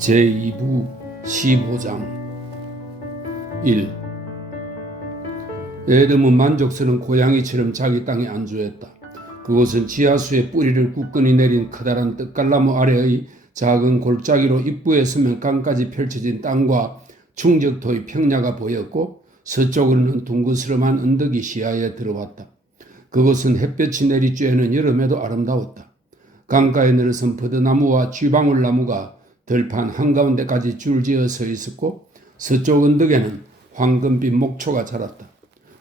제2부 15장 1. 에돔은 만족스러운 고양이처럼 자기 땅에 안주했다. 그곳은 지하수에 뿌리를 굳건히 내린 커다란 떡갈나무 아래의 작은 골짜기로 입구에 서면 강까지 펼쳐진 땅과 충적토의 평야가 보였고, 서쪽으로는 둥그스름한 언덕이 시야에 들어왔다. 그곳은 햇볕이 내리쬐는 여름에도 아름다웠다. 강가에 늘어선 버드나무와 쥐방울나무가 들판 한가운데까지 줄지어 서 있었고, 서쪽 언덕에는 황금빛 목초가 자랐다.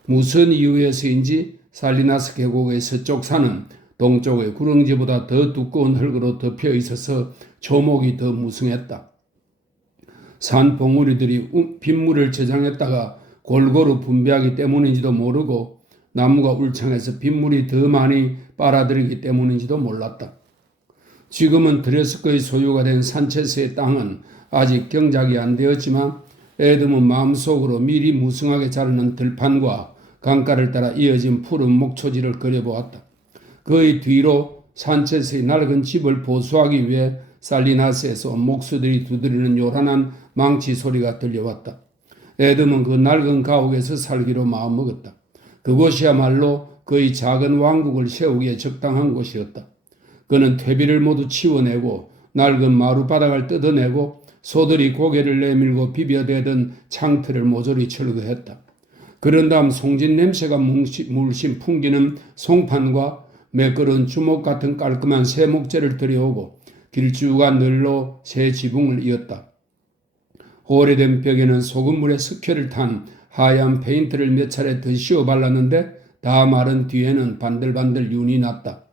무슨 이유에서인지 살리나스 계곡의 서쪽 산은 동쪽의 구렁지보다 더 두꺼운 흙으로 덮여 있어서 초목이 더 무성했다. 산 봉우리들이 빗물을 저장했다가 골고루 분비하기 때문인지도 모르고, 나무가 울창해서 빗물이 더 많이 빨아들이기 때문인지도 몰랐다. 지금은 드레스크의 소유가 된 산체스의 땅은 아직 경작이 안 되었지만, 에돔은 마음속으로 미리 무성하게 자라는 들판과 강가를 따라 이어진 푸른 목초지를 그려보았다. 그의 뒤로 산체스의 낡은 집을 보수하기 위해 살리나스에서 온 목수들이 두드리는 요란한 망치 소리가 들려왔다. 에돔은 그 낡은 가옥에서 살기로 마음먹었다. 그곳이야말로 그의 작은 왕국을 세우기에 적당한 곳이었다. 그는 퇴비를 모두 치워내고 낡은 마룻바닥을 뜯어내고 소들이 고개를 내밀고 비벼대던 창틀을 모조리 철거했다. 그런 다음 송진 냄새가 물씬 풍기는 송판과 매끄러운 주먹 같은 깔끔한 새 목재를 들여오고 길쭉한 널로 새 지붕을 이었다. 오래된 벽에는 소금물에 석회를 탄 하얀 페인트를 몇 차례 더 씌워 발랐는데 다 마른 뒤에는 반들반들 윤이 났다.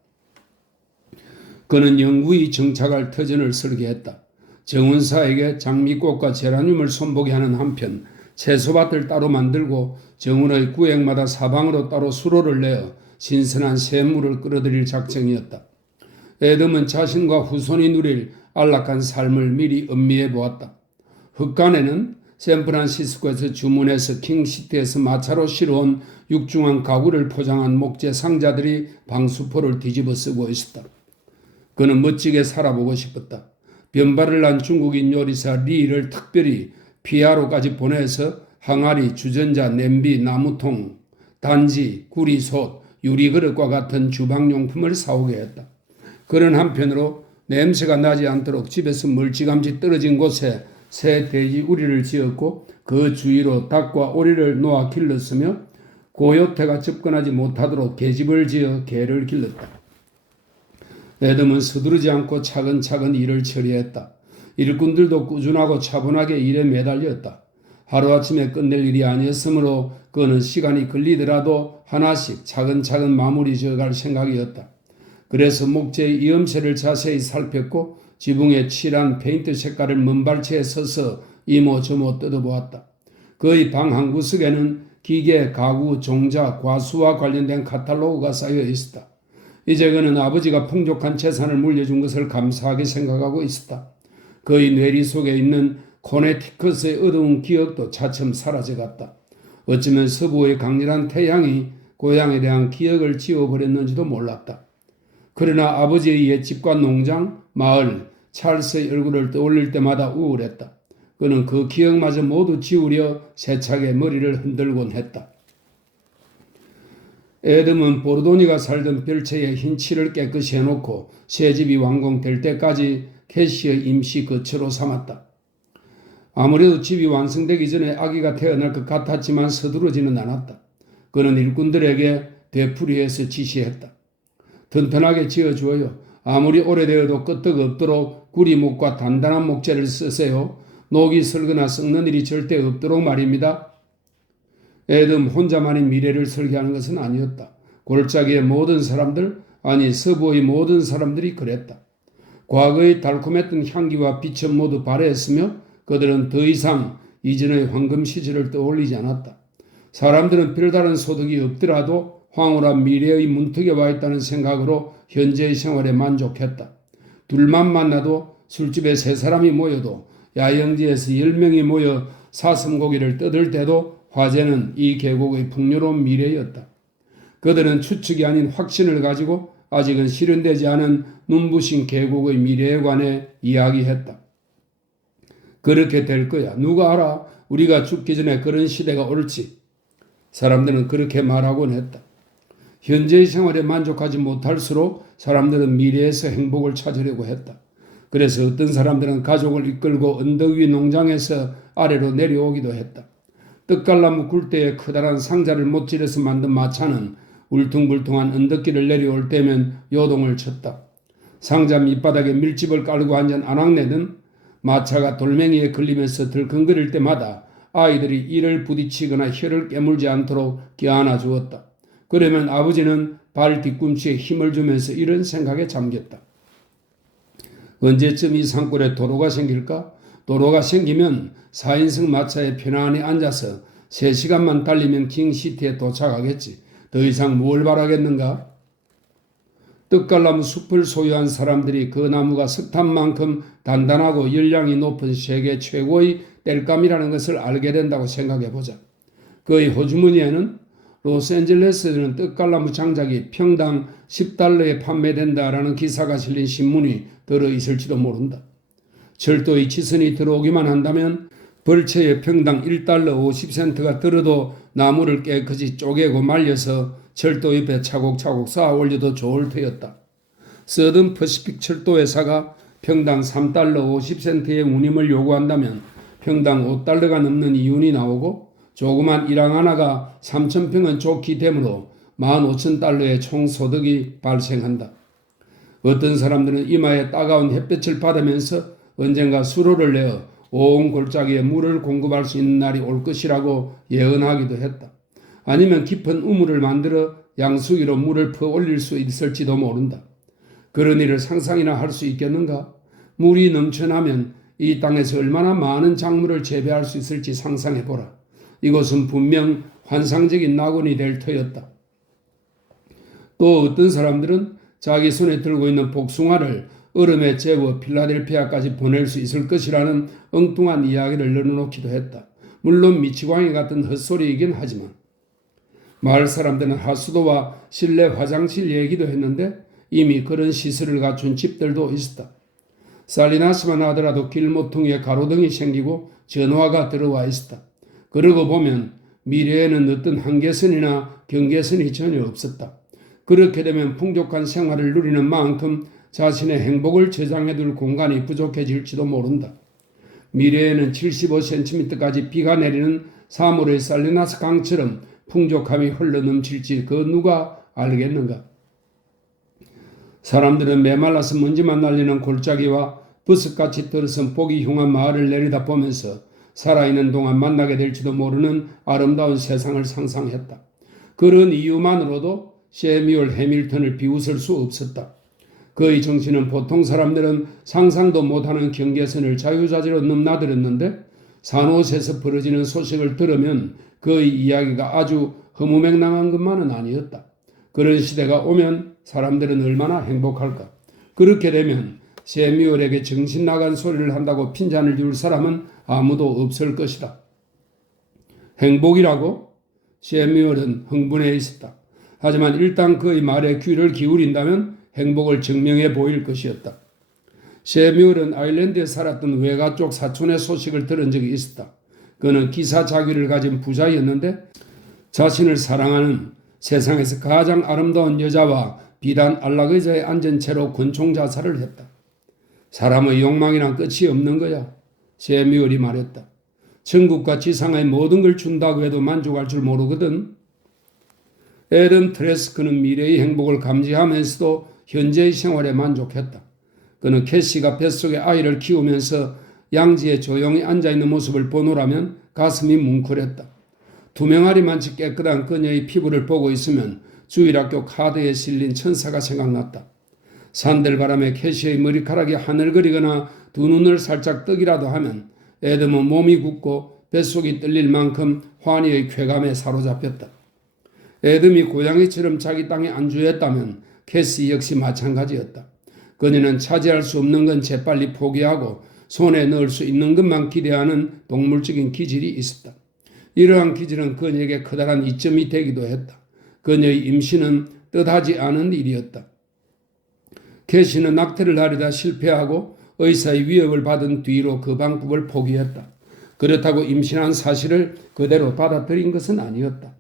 그는 영구히 정착할 터전을 설계했다. 정원사에게 장미꽃과 제라늄을 손보게 하는 한편, 채소밭을 따로 만들고 정원의 구획마다 사방으로 따로 수로를 내어 신선한 샘물을 끌어들일 작정이었다. 에돔은 자신과 후손이 누릴 안락한 삶을 미리 음미해 보았다. 흑간에는 샌프란시스코에서 주문해서 킹시티에서 마차로 실어온 육중한 가구를 포장한 목재 상자들이 방수포를 뒤집어 쓰고 있었다. 그는 멋지게 살아보고 싶었다. 변발을 난 중국인 요리사 리를 특별히 피아로까지 보내서 항아리, 주전자, 냄비, 나무통, 단지, 구리솥, 유리그릇과 같은 주방용품을 사오게 했다. 그는 한편으로 냄새가 나지 않도록 집에서 멀찌감치 떨어진 곳에 새 돼지 우리를 지었고, 그 주위로 닭과 오리를 놓아 길렀으며, 고요태가 접근하지 못하도록 계집을 지어 개를 길렀다. 에돔은 서두르지 않고 차근차근 일을 처리했다. 일꾼들도 꾸준하고 차분하게 일에 매달렸다. 하루아침에 끝낼 일이 아니었으므로 그는 시간이 걸리더라도 하나씩 차근차근 마무리 지어갈 생각이었다. 그래서 목재의 이음새를 자세히 살폈고 지붕에 칠한 페인트 색깔을 먼발치에 서서 이모저모 뜯어보았다. 그의 방 한 구석에는 기계, 가구, 종자, 과수와 관련된 카탈로그가 쌓여 있었다. 이제 그는 아버지가 풍족한 재산을 물려준 것을 감사하게 생각하고 있었다. 그의 뇌리 속에 있는 코네티컷의 어두운 기억도 차츰 사라져갔다. 어쩌면 서부의 강렬한 태양이 고향에 대한 기억을 지워버렸는지도 몰랐다. 그러나 아버지의 옛집과 농장, 마을, 찰스의 얼굴을 떠올릴 때마다 우울했다. 그는 그 기억마저 모두 지우려 세차게 머리를 흔들곤 했다. 에돔은 보르도니가 살던 별채에 흰 칠을 깨끗이 해놓고 새 집이 완공될 때까지 캐시의 임시 거처로 삼았다. 아무래도 집이 완성되기 전에 아기가 태어날 것 같았지만 서두르지는 않았다. 그는 일꾼들에게 되풀이해서 지시했다. 튼튼하게 지어주어요. 아무리 오래되어도 끄떡 없도록 구리목과 단단한 목재를 쓰세요. 녹이 슬거나 썩는 일이 절대 없도록 말입니다. 에돔 혼자만의 미래를 설계하는 것은 아니었다. 골짜기의 모든 사람들, 아니 서부의 모든 사람들이 그랬다. 과거의 달콤했던 향기와 빛은 모두 발해했으며 그들은 더 이상 이전의 황금 시절을 떠올리지 않았다. 사람들은 별다른 소득이 없더라도 황홀한 미래의 문턱에 와 있다는 생각으로 현재의 생활에 만족했다. 둘만 만나도, 술집에 3사람이 모여도, 야영지에서 10명이 모여 사슴고기를 뜯을 때도 화제는 이 계곡의 풍요로운 미래였다. 그들은 추측이 아닌 확신을 가지고 아직은 실현되지 않은 눈부신 계곡의 미래에 관해 이야기했다. 그렇게 될 거야. 누가 알아? 우리가 죽기 전에 그런 시대가 올지. 사람들은 그렇게 말하곤 했다. 현재의 생활에 만족하지 못할수록 사람들은 미래에서 행복을 찾으려고 했다. 그래서 어떤 사람들은 가족을 이끌고 언덕 위 농장에서 아래로 내려오기도 했다. 떡갈나무 굴대에 커다란 상자를 못질해서 만든 마차는 울퉁불퉁한 언덕길을 내려올 때면 요동을 쳤다. 상자 밑바닥에 밀집을 깔고 앉은 아낙네는 마차가 돌멩이에 걸리면서 들컹거릴 때마다 아이들이 이를 부딪히거나 혀를 깨물지 않도록 껴안아 주었다. 그러면 아버지는 발 뒤꿈치에 힘을 주면서 이런 생각에 잠겼다. 언제쯤 이 산골에 도로가 생길까? 도로가 생기면 4인승 마차에 편안히 앉아서 3시간만 달리면 킹시티에 도착하겠지. 더 이상 뭘 바라겠는가? 떡갈나무 숲을 소유한 사람들이 그 나무가 석탄만큼 단단하고 열량이 높은 세계 최고의 땔감이라는 것을 알게 된다고 생각해보자. 그의 호주머니에는 로스앤젤레스에는 떡갈나무 장작이 평당 $10에 판매된다라는 기사가 실린 신문이 들어있을지도 모른다. 철도의 지선이 들어오기만 한다면 벌채에 평당 $1.50가 들어도 나무를 깨끗이 쪼개고 말려서 철도 옆에 차곡차곡 쌓아 올려도 좋을 터였다. 서든 퍼시픽 철도 회사가 평당 $3.50의 운임을 요구한다면 평당 $5가 넘는 이윤이 나오고 조그만 일항 하나가 3,000평은 좋기 되므로 $15,000의 총소득이 발생한다. 어떤 사람들은 이마에 따가운 햇볕을 받으면서 언젠가 수로를 내어 온 골짜기에 물을 공급할 수 있는 날이 올 것이라고 예언하기도 했다. 아니면 깊은 우물을 만들어 양수기로 물을 퍼 올릴 수 있을지도 모른다. 그런 일을 상상이나 할 수 있겠는가? 물이 넘쳐나면 이 땅에서 얼마나 많은 작물을 재배할 수 있을지 상상해보라. 이것은 분명 환상적인 낙원이 될 터였다. 또 어떤 사람들은 자기 손에 들고 있는 복숭아를 얼음에 재워 필라델피아까지 보낼 수 있을 것이라는 엉뚱한 이야기를 늘어놓기도 했다. 물론 미치광이 같은 헛소리이긴 하지만 마을 사람들은 하수도와 실내 화장실 얘기도 했는데 이미 그런 시설을 갖춘 집들도 있었다. 살리나스만 하더라도 길모퉁이에 가로등이 생기고 전화가 들어와 있었다. 그러고 보면 미래에는 어떤 한계선이나 경계선이 전혀 없었다. 그렇게 되면 풍족한 생활을 누리는 만큼 자신의 행복을 저장해둘 공간이 부족해질지도 모른다. 미래에는 75cm까지 비가 내리는 3월의 살리나스 강처럼 풍족함이 흘러넘칠지 그 누가 알겠는가? 사람들은 메말라서 먼지만 날리는 골짜기와 버섯같이 들어선 보기 흉한 마을을 내려다보면서 살아있는 동안 만나게 될지도 모르는 아름다운 세상을 상상했다. 그런 이유만으로도 세뮤얼 해밀턴을 비웃을 수 없었다. 그의 정신은 보통 사람들은 상상도 못하는 경계선을 자유자재로 넘나들었는데 산호세에서 벌어지는 소식을 들으면 그의 이야기가 아주 허무맹랑한 것만은 아니었다. 그런 시대가 오면 사람들은 얼마나 행복할까. 그렇게 되면 세뮤얼에게 정신 나간 소리를 한다고 핀잔을 줄 사람은 아무도 없을 것이다. 행복이라고? 세뮤얼은 흥분해 있었다. 하지만 일단 그의 말에 귀를 기울인다면 행복을 증명해 보일 것이었다. 세뮤얼은 아일랜드에 살았던 외가 쪽 사촌의 소식을 들은 적이 있었다. 그는 기사 자귀를 가진 부자였는데 자신을 사랑하는 세상에서 가장 아름다운 여자와 비단 안락의자에 앉은 채로 권총 자살을 했다. 사람의 욕망이란 끝이 없는 거야. 세뮤얼이 말했다. 천국과 지상의 모든 걸 준다고 해도 만족할 줄 모르거든. 애덤 트레스크는 미래의 행복을 감지하면서도 현재의 생활에 만족했다. 그는 캐시가 뱃속에 아이를 키우면서 양지에 조용히 앉아있는 모습을 보노라면 가슴이 뭉클했다. 투명하리만치 깨끗한 그녀의 피부를 보고 있으면 주일학교 카드에 실린 천사가 생각났다. 산들바람에 캐시의 머리카락이 하늘거리거나 두 눈을 살짝 뜨기라도 하면 애덤은 몸이 굳고 뱃속이 떨릴 만큼 환희의 쾌감에 사로잡혔다. 애덤이 고양이처럼 자기 땅에 안주했다면 캐시 역시 마찬가지였다. 그녀는 차지할 수 없는 건 재빨리 포기하고 손에 넣을 수 있는 것만 기대하는 동물적인 기질이 있었다. 이러한 기질은 그녀에게 커다란 이점이 되기도 했다. 그녀의 임신은 뜻하지 않은 일이었다. 캐시는 낙태를 하려다 실패하고 의사의 위협을 받은 뒤로 그 방법을 포기했다. 그렇다고 임신한 사실을 그대로 받아들인 것은 아니었다.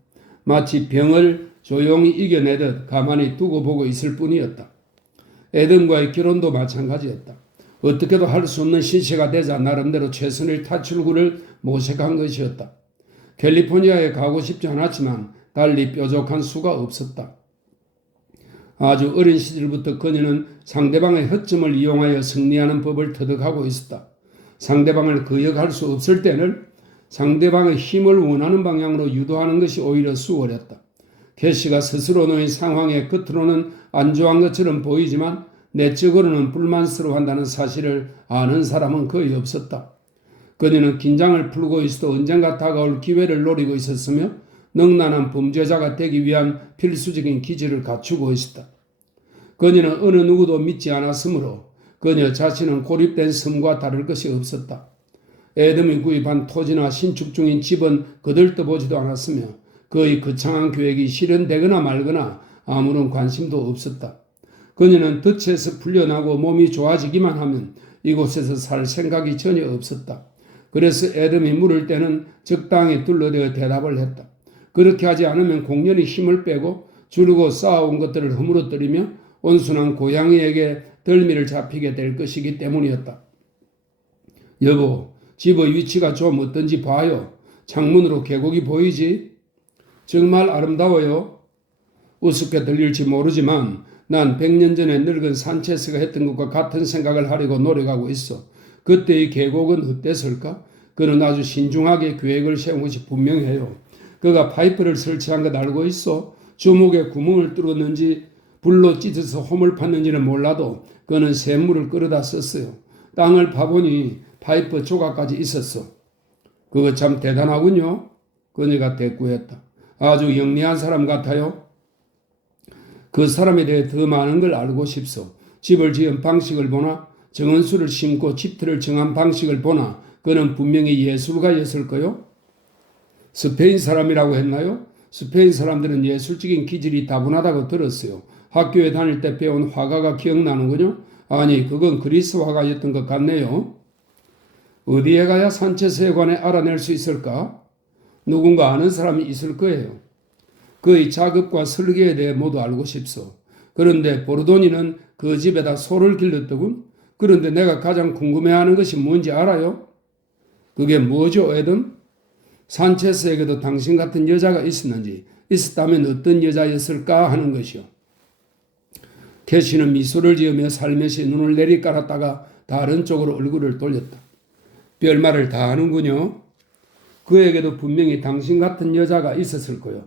마치 병을 조용히 이겨내듯 가만히 두고 보고 있을 뿐이었다. 에덴과의 결혼도 마찬가지였다. 어떻게도 할 수 없는 신세가 되자 나름대로 최선의 탈출구를 모색한 것이었다. 캘리포니아에 가고 싶지 않았지만 달리 뾰족한 수가 없었다. 아주 어린 시절부터 그녀는 상대방의 허점을 이용하여 승리하는 법을 터득하고 있었다. 상대방을 거역할 수 없을 때는 상대방의 힘을 원하는 방향으로 유도하는 것이 오히려 수월했다. 캐시가 스스로 놓인 상황에 겉으로는 안좋아한 것처럼 보이지만 내적으로는 불만스러워한다는 사실을 아는 사람은 거의 없었다. 그녀는 긴장을 풀고 있어도 언젠가 다가올 기회를 노리고 있었으며 능란한 범죄자가 되기 위한 필수적인 기질을 갖추고 있었다. 그녀는 어느 누구도 믿지 않았으므로 그녀 자신은 고립된 섬과 다를 것이 없었다. 에덤이 구입한 토지나 신축 중인 집은 거들떠보지도 않았으며 그의 거창한 계획이 실현되거나 말거나 아무런 관심도 없었다. 그녀는 덫에서 풀려나고 몸이 좋아지기만 하면 이곳에서 살 생각이 전혀 없었다. 그래서 에덤이 물을 때는 적당히 둘러대어 대답을 했다. 그렇게 하지 않으면 공연히 힘을 빼고 주르고 쌓아온 것들을 허물어뜨리며 온순한 고양이에게 덜미를 잡히게 될 것이기 때문이었다. 여보, 집의 위치가 좀 어떤지 봐요. 창문으로 계곡이 보이지? 정말 아름다워요. 우습게 들릴지 모르지만 난 100년 전에 늙은 산체스가 했던 것과 같은 생각을 하려고 노력하고 있어. 그때의 계곡은 어땠을까? 그는 아주 신중하게 계획을 세운 것이 분명해요. 그가 파이프를 설치한 것 알고 있어. 주먹에 구멍을 뚫었는지 불로 찢어서 홈을 팠는지는 몰라도 그는 샘물을 끌어다 썼어요. 땅을 파보니 파이프 조각까지 있었어. 그거 참 대단하군요. 그녀가 대꾸했다. 아주 영리한 사람 같아요. 그 사람에 대해 더 많은 걸 알고 싶소. 집을 지은 방식을 보나 정원수를 심고 집틀을 정한 방식을 보나 그는 분명히 예술가였을 거요. 스페인 사람이라고 했나요? 스페인 사람들은 예술적인 기질이 다분하다고 들었어요. 학교에 다닐 때 배운 화가가 기억나는군요. 아니, 그건 그리스 화가였던 것 같네요. 어디에 가야 산체스에 관해 알아낼 수 있을까? 누군가 아는 사람이 있을 거예요. 그의 작업과 설계에 대해 모두 알고 싶소. 그런데 보르도니는 그 집에다 소를 길렀더군. 그런데 내가 가장 궁금해하는 것이 뭔지 알아요? 그게 뭐죠, 에덤? 산체스에게도 당신 같은 여자가 있었는지, 있었다면 어떤 여자였을까 하는 것이요. 캐시는 미소를 지으며 살며시 눈을 내리깔았다가 다른 쪽으로 얼굴을 돌렸다. 별말을 다 하는군요. 그에게도 분명히 당신 같은 여자가 있었을 거요.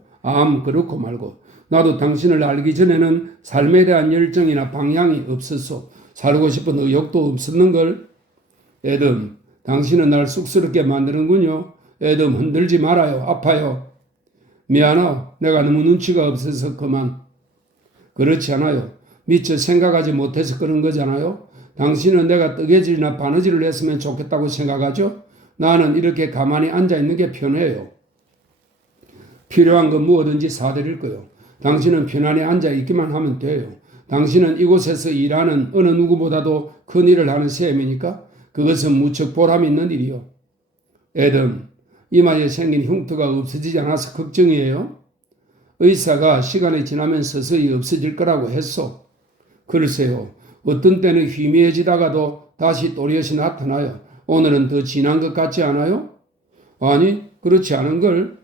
그렇고 말고. 나도 당신을 알기 전에는 삶에 대한 열정이나 방향이 없었소. 살고 싶은 의욕도 없었는걸. 에덤, 당신은 날 쑥스럽게 만드는군요. 에덤, 흔들지 말아요. 아파요. 미안하. 내가 너무 눈치가 없어서 그만. 그렇지 않아요. 미처 생각하지 못해서 그런 거잖아요. 당신은 내가 뜨개질이나 바느질을 했으면 좋겠다고 생각하죠? 나는 이렇게 가만히 앉아있는 게 편해요. 필요한 건 무엇든지 사드릴 거요. 당신은 편안히 앉아있기만 하면 돼요. 당신은 이곳에서 일하는 어느 누구보다도 큰 일을 하는 셈이니까 그것은 무척 보람 있는 일이요. 에덤, 이마에 생긴 흉터가 없어지지 않아서 걱정이에요. 의사가 시간이 지나면 서서히 없어질 거라고 했소. 글쎄요. 어떤 때는 희미해지다가도 다시 또렷이 나타나요. 오늘은 더 진한 것 같지 않아요? 아니, 그렇지 않은 걸.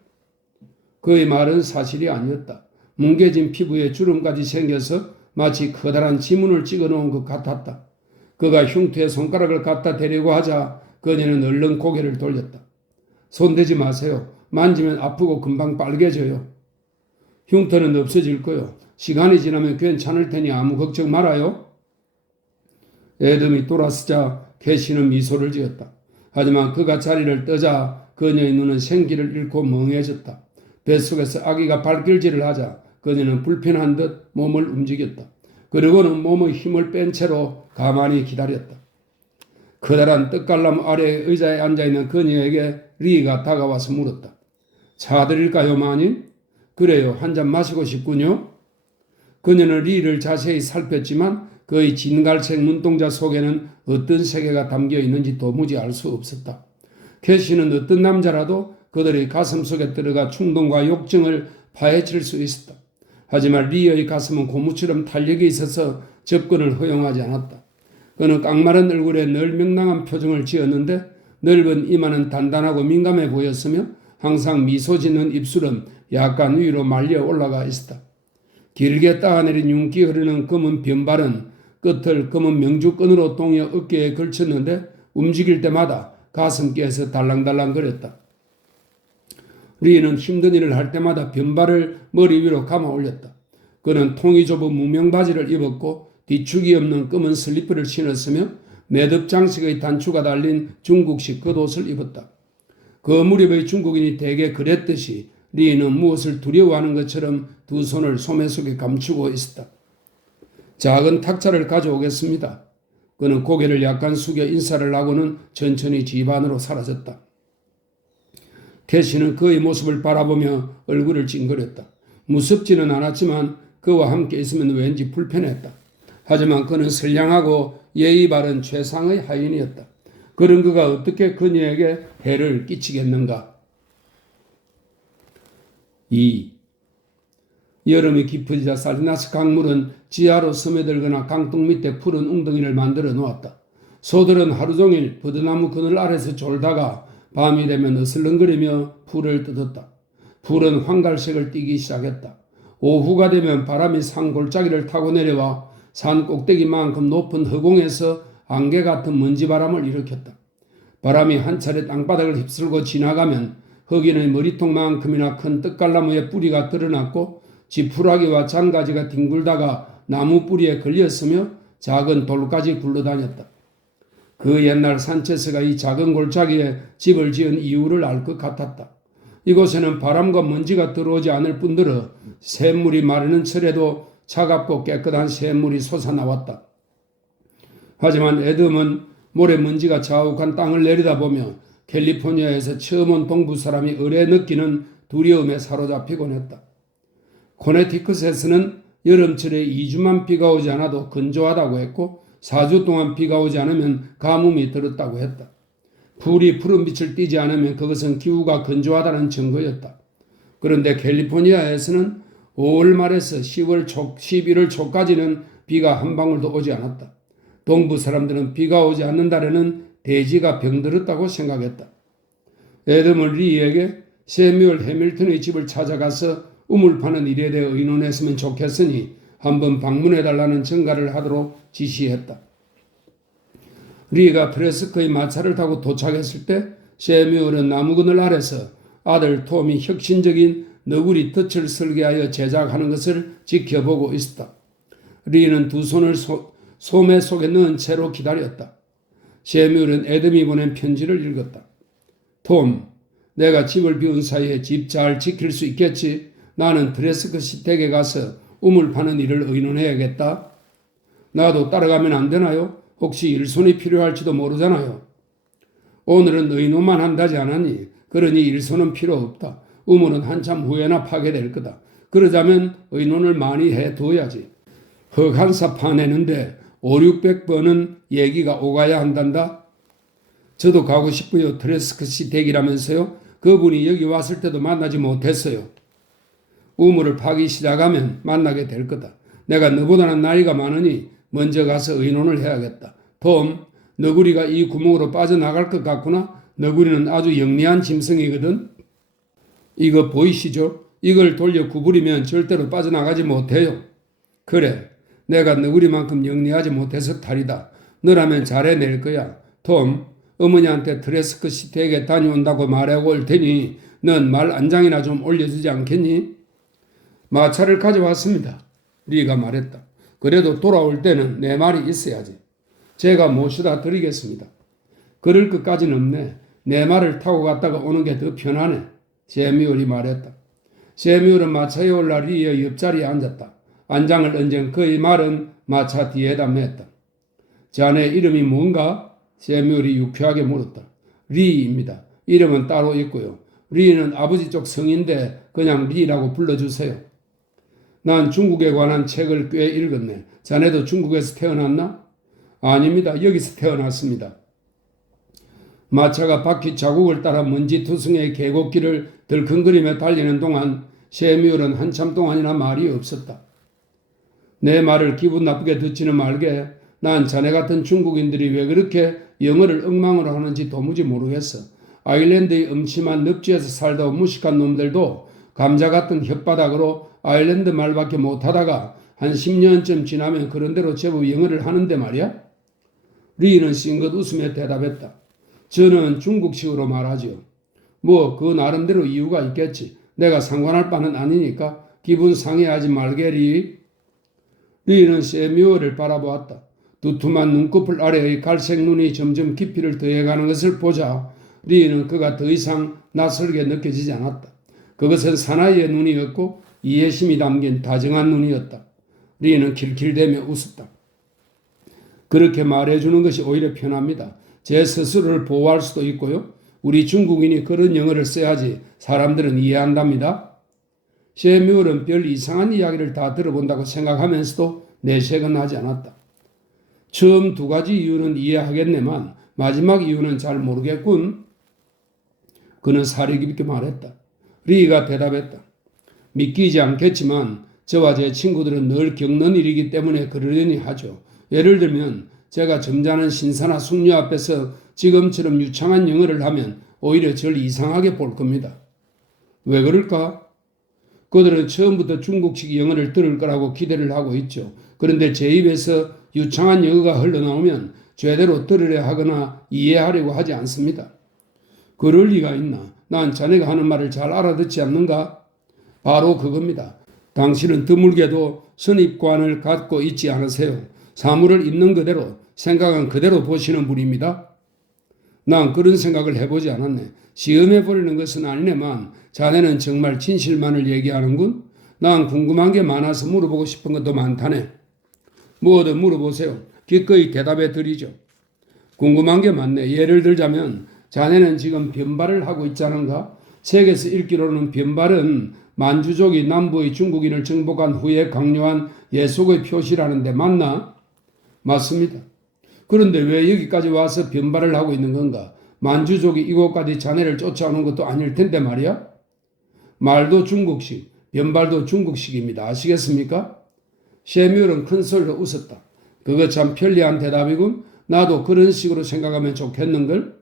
그의 말은 사실이 아니었다. 뭉개진 피부에 주름까지 생겨서 마치 커다란 지문을 찍어놓은 것 같았다. 그가 흉터에 손가락을 갖다 대려고 하자 그녀는 얼른 고개를 돌렸다. 손대지 마세요. 만지면 아프고 금방 빨개져요. 흉터는 없어질 거요. 시간이 지나면 괜찮을 테니 아무 걱정 말아요. 에덤이 돌아서자 캐시는 미소를 지었다. 하지만 그가 자리를 뜨자 그녀의 눈은 생기를 잃고 멍해졌다. 뱃속에서 아기가 발길질을 하자 그녀는 불편한 듯 몸을 움직였다. 그리고는 몸의 힘을 뺀 채로 가만히 기다렸다. 커다란 떡갈나무 아래의 의자에 앉아있는 그녀에게 리가 다가와서 물었다. 차 드릴까요, 마님? 그래요. 한 잔 마시고 싶군요. 그녀는 리를 자세히 살폈지만 그의 진갈색 눈동자 속에는 어떤 세계가 담겨 있는지 도무지 알 수 없었다. 캐시는 어떤 남자라도 그들의 가슴 속에 들어가 충동과 욕정을 파헤칠 수 있었다. 하지만 리의 가슴은 고무처럼 탄력이 있어서 접근을 허용하지 않았다. 그는 깡마른 얼굴에 늘 명랑한 표정을 지었는데 넓은 이마는 단단하고 민감해 보였으며 항상 미소 짓는 입술은 약간 위로 말려 올라가 있었다. 길게 따내린 윤기 흐르는 검은 변발은 끝을 검은 명주끈으로 동여 어깨에 걸쳤는데 움직일 때마다 가슴께에서 달랑달랑거렸다. 리는 힘든 일을 할 때마다 변발을 머리 위로 감아 올렸다. 그는 통이 좁은 무명 바지를 입었고 뒤축이 없는 검은 슬리퍼를 신었으며 매듭 장식의 단추가 달린 중국식 겉옷을 입었다. 그 무렵의 중국인이 대개 그랬듯이 리는 무엇을 두려워하는 것처럼 두 손을 소매 속에 감추고 있었다. 작은 탁자를 가져오겠습니다. 그는 고개를 약간 숙여 인사를 하고는 천천히 집 안으로 사라졌다. 캐시는 그의 모습을 바라보며 얼굴을 찡그렸다. 무섭지는 않았지만 그와 함께 있으면 왠지 불편했다. 하지만 그는 선량하고 예의 바른 최상의 하인이었다. 그런 그가 어떻게 그녀에게 해를 끼치겠는가? 2. 여름이 깊어지자 살리나스 강물은 지하로 스며들거나 강둑 밑에 푸른 웅덩이를 만들어 놓았다. 소들은 하루 종일 버드나무 그늘 아래서 졸다가 밤이 되면 어슬렁거리며 풀을 뜯었다. 풀은 황갈색을 띠기 시작했다. 오후가 되면 바람이 산 골짜기를 타고 내려와 산 꼭대기만큼 높은 허공에서 안개 같은 먼지바람을 일으켰다. 바람이 한 차례 땅바닥을 휩쓸고 지나가면 흑인의 머리통만큼이나 큰 떡갈나무의 뿌리가 드러났고 지푸라기와 장가지가 뒹굴다가 나무 뿌리에 걸렸으며 작은 돌까지 굴러다녔다. 그 옛날 산체스가 이 작은 골짜기에 집을 지은 이유를 알 것 같았다. 이곳에는 바람과 먼지가 들어오지 않을 뿐더러 샘물이 마르는 철에도 차갑고 깨끗한 샘물이 솟아나왔다. 하지만 애덤은 모래먼지가 자욱한 땅을 내려다보며 캘리포니아에서 처음 온 동부 사람이 의뢰 느끼는 두려움에 사로잡히곤 했다. 코네티컷에서는 여름철에 2주만 비가 오지 않아도 건조하다고 했고 4주 동안 비가 오지 않으면 가뭄이 들었다고 했다. 풀이 푸른 빛을 띠지 않으면 그것은 기후가 건조하다는 증거였다. 그런데 캘리포니아에서는 5월 말에서 11월 초까지는 비가 한 방울도 오지 않았다. 동부 사람들은 비가 오지 않는 달에는 대지가 병들었다고 생각했다. 애덤은 리에게 세뮤얼 해밀턴의 집을 찾아가서 우물 파는 일에 대해 의논했으면 좋겠으니 한번 방문해달라는 전가를 하도록 지시했다. 리가 프레스커의 마차를 타고 도착했을 때 세뮤얼은 나무그늘 아래서 아들 톰이 혁신적인 너구리 덫을 설계하여 제작하는 것을 지켜보고 있었다. 리는 두 손을 소매 속에 넣은 채로 기다렸다. 세뮤얼은 애덤이 보낸 편지를 읽었다. 톰, 내가 집을 비운 사이에 집 잘 지킬 수 있겠지? 나는 프레스커 댁에 가서 우물 파는 일을 의논해야겠다. 나도 따라가면 안 되나요? 혹시 일손이 필요할지도 모르잖아요. 오늘은 의논만 한다지 않았니? 그러니 일손은 필요 없다. 우물은 한참 후에나 파게 될 거다. 그러자면 의논을 많이 해둬야지. 흙한사 파내는데 5,600번은 얘기가 오가야 한단다. 저도 가고 싶어요. 트레스커시 댁이라면서요. 그분이 여기 왔을 때도 만나지 못했어요. 우물을 파기 시작하면 만나게 될 거다. 내가 너보다는 나이가 많으니 먼저 가서 의논을 해야겠다. 톰, 너구리가 이 구멍으로 빠져나갈 것 같구나. 너구리는 아주 영리한 짐승이거든. 이거 보이시죠? 이걸 돌려 구부리면 절대로 빠져나가지 못해요. 그래, 내가 너구리만큼 영리하지 못해서 탈이다. 너라면 잘해낼 거야. 톰, 어머니한테 트레스커시 댁에 다녀온다고 말하고 올 테니 넌 말 안장이나 좀 올려주지 않겠니? 마차를 가져왔습니다. 리가 말했다. 그래도 돌아올 때는 내 말이 있어야지. 제가 모셔다 드리겠습니다. 그럴 것까지는 없네. 내 말을 타고 갔다가 오는 게 더 편하네. 세뮤얼이 말했다. 세뮤얼은 마차에 올라 리의 옆자리에 앉았다. 안장을 얹은 그의 말은 마차 뒤에다 맸다. 자네 이름이 뭔가? 세뮤얼이 유쾌하게 물었다. 리입니다. 이름은 따로 있고요. 리는 아버지 쪽 성인데 그냥 리라고 불러주세요. 난 중국에 관한 책을 꽤 읽었네. 자네도 중국에서 태어났나? 아닙니다. 여기서 태어났습니다. 마차가 바퀴 자국을 따라 먼지투성이의 계곡길을 들컹거리며 달리는 동안 셰뮤얼은 한참 동안이나 말이 없었다. 내 말을 기분 나쁘게 듣지는 말게. 난 자네 같은 중국인들이 왜 그렇게 영어를 엉망으로 하는지 도무지 모르겠어. 아일랜드의 음침한 늪지에서 살다 온 무식한 놈들도 감자 같은 혓바닥으로 아일랜드 말밖에 못하다가 한 10년쯤 지나면 그런대로 제법 영어를 하는데 말이야. 리는 싱긋 웃으며 대답했다. 저는 중국식으로 말하지요. 뭐 그 나름대로 이유가 있겠지. 내가 상관할 바는 아니니까 기분 상해하지 말게 리. 리는 셰뮤얼을 바라보았다. 두툼한 눈꺼풀 아래의 갈색 눈이 점점 깊이를 더해가는 것을 보자 리는 그가 더 이상 낯설게 느껴지지 않았다. 그것은 사나이의 눈이었고 이해심이 담긴 다정한 눈이었다. 리는 킬킬대며 웃었다. 그렇게 말해주는 것이 오히려 편합니다. 제 스스로를 보호할 수도 있고요. 우리 중국인이 그런 영어를 써야지 사람들은 이해한답니다. 셰뮤얼은 별 이상한 이야기를 다 들어본다고 생각하면서도 내색은 하지 않았다. 처음 두 가지 이유는 이해하겠네만 마지막 이유는 잘 모르겠군. 그는 사려 깊게 말했다. 리가 대답했다. 믿기지 않겠지만 저와 제 친구들은 늘 겪는 일이기 때문에 그러려니 하죠. 예를 들면 제가 점잖은 신사나 숙녀 앞에서 지금처럼 유창한 영어를 하면 오히려 절 이상하게 볼 겁니다. 왜 그럴까? 그들은 처음부터 중국식 영어를 들을 거라고 기대를 하고 있죠. 그런데 제 입에서 유창한 영어가 흘러나오면 제대로 들으려 하거나 이해하려고 하지 않습니다. 그럴 리가 있나? 난 자네가 하는 말을 잘 알아듣지 않는가? 바로 그겁니다. 당신은 드물게도 선입관을 갖고 있지 않으세요. 사물을 있는 그대로, 생각은 그대로 보시는 분입니다. 난 그런 생각을 해보지 않았네. 시험해보려는 것은 아니네만 자네는 정말 진실만을 얘기하는군. 난 궁금한 게 많아서 물어보고 싶은 것도 많다네. 뭐든 물어보세요. 기꺼이 대답해 드리죠. 궁금한 게 많네. 예를 들자면 자네는 지금 변발을 하고 있자는가? 책에서 읽기로는 변발은 만주족이 남부의 중국인을 정복한 후에 강요한 예속의 표시라는데 맞나? 맞습니다. 그런데 왜 여기까지 와서 변발을 하고 있는 건가? 만주족이 이곳까지 자네를 쫓아오는 것도 아닐 텐데 말이야? 말도 중국식, 변발도 중국식입니다. 아시겠습니까? 셰뮤얼은 큰 소리로 웃었다. 그거 참 편리한 대답이군. 나도 그런 식으로 생각하면 좋겠는걸?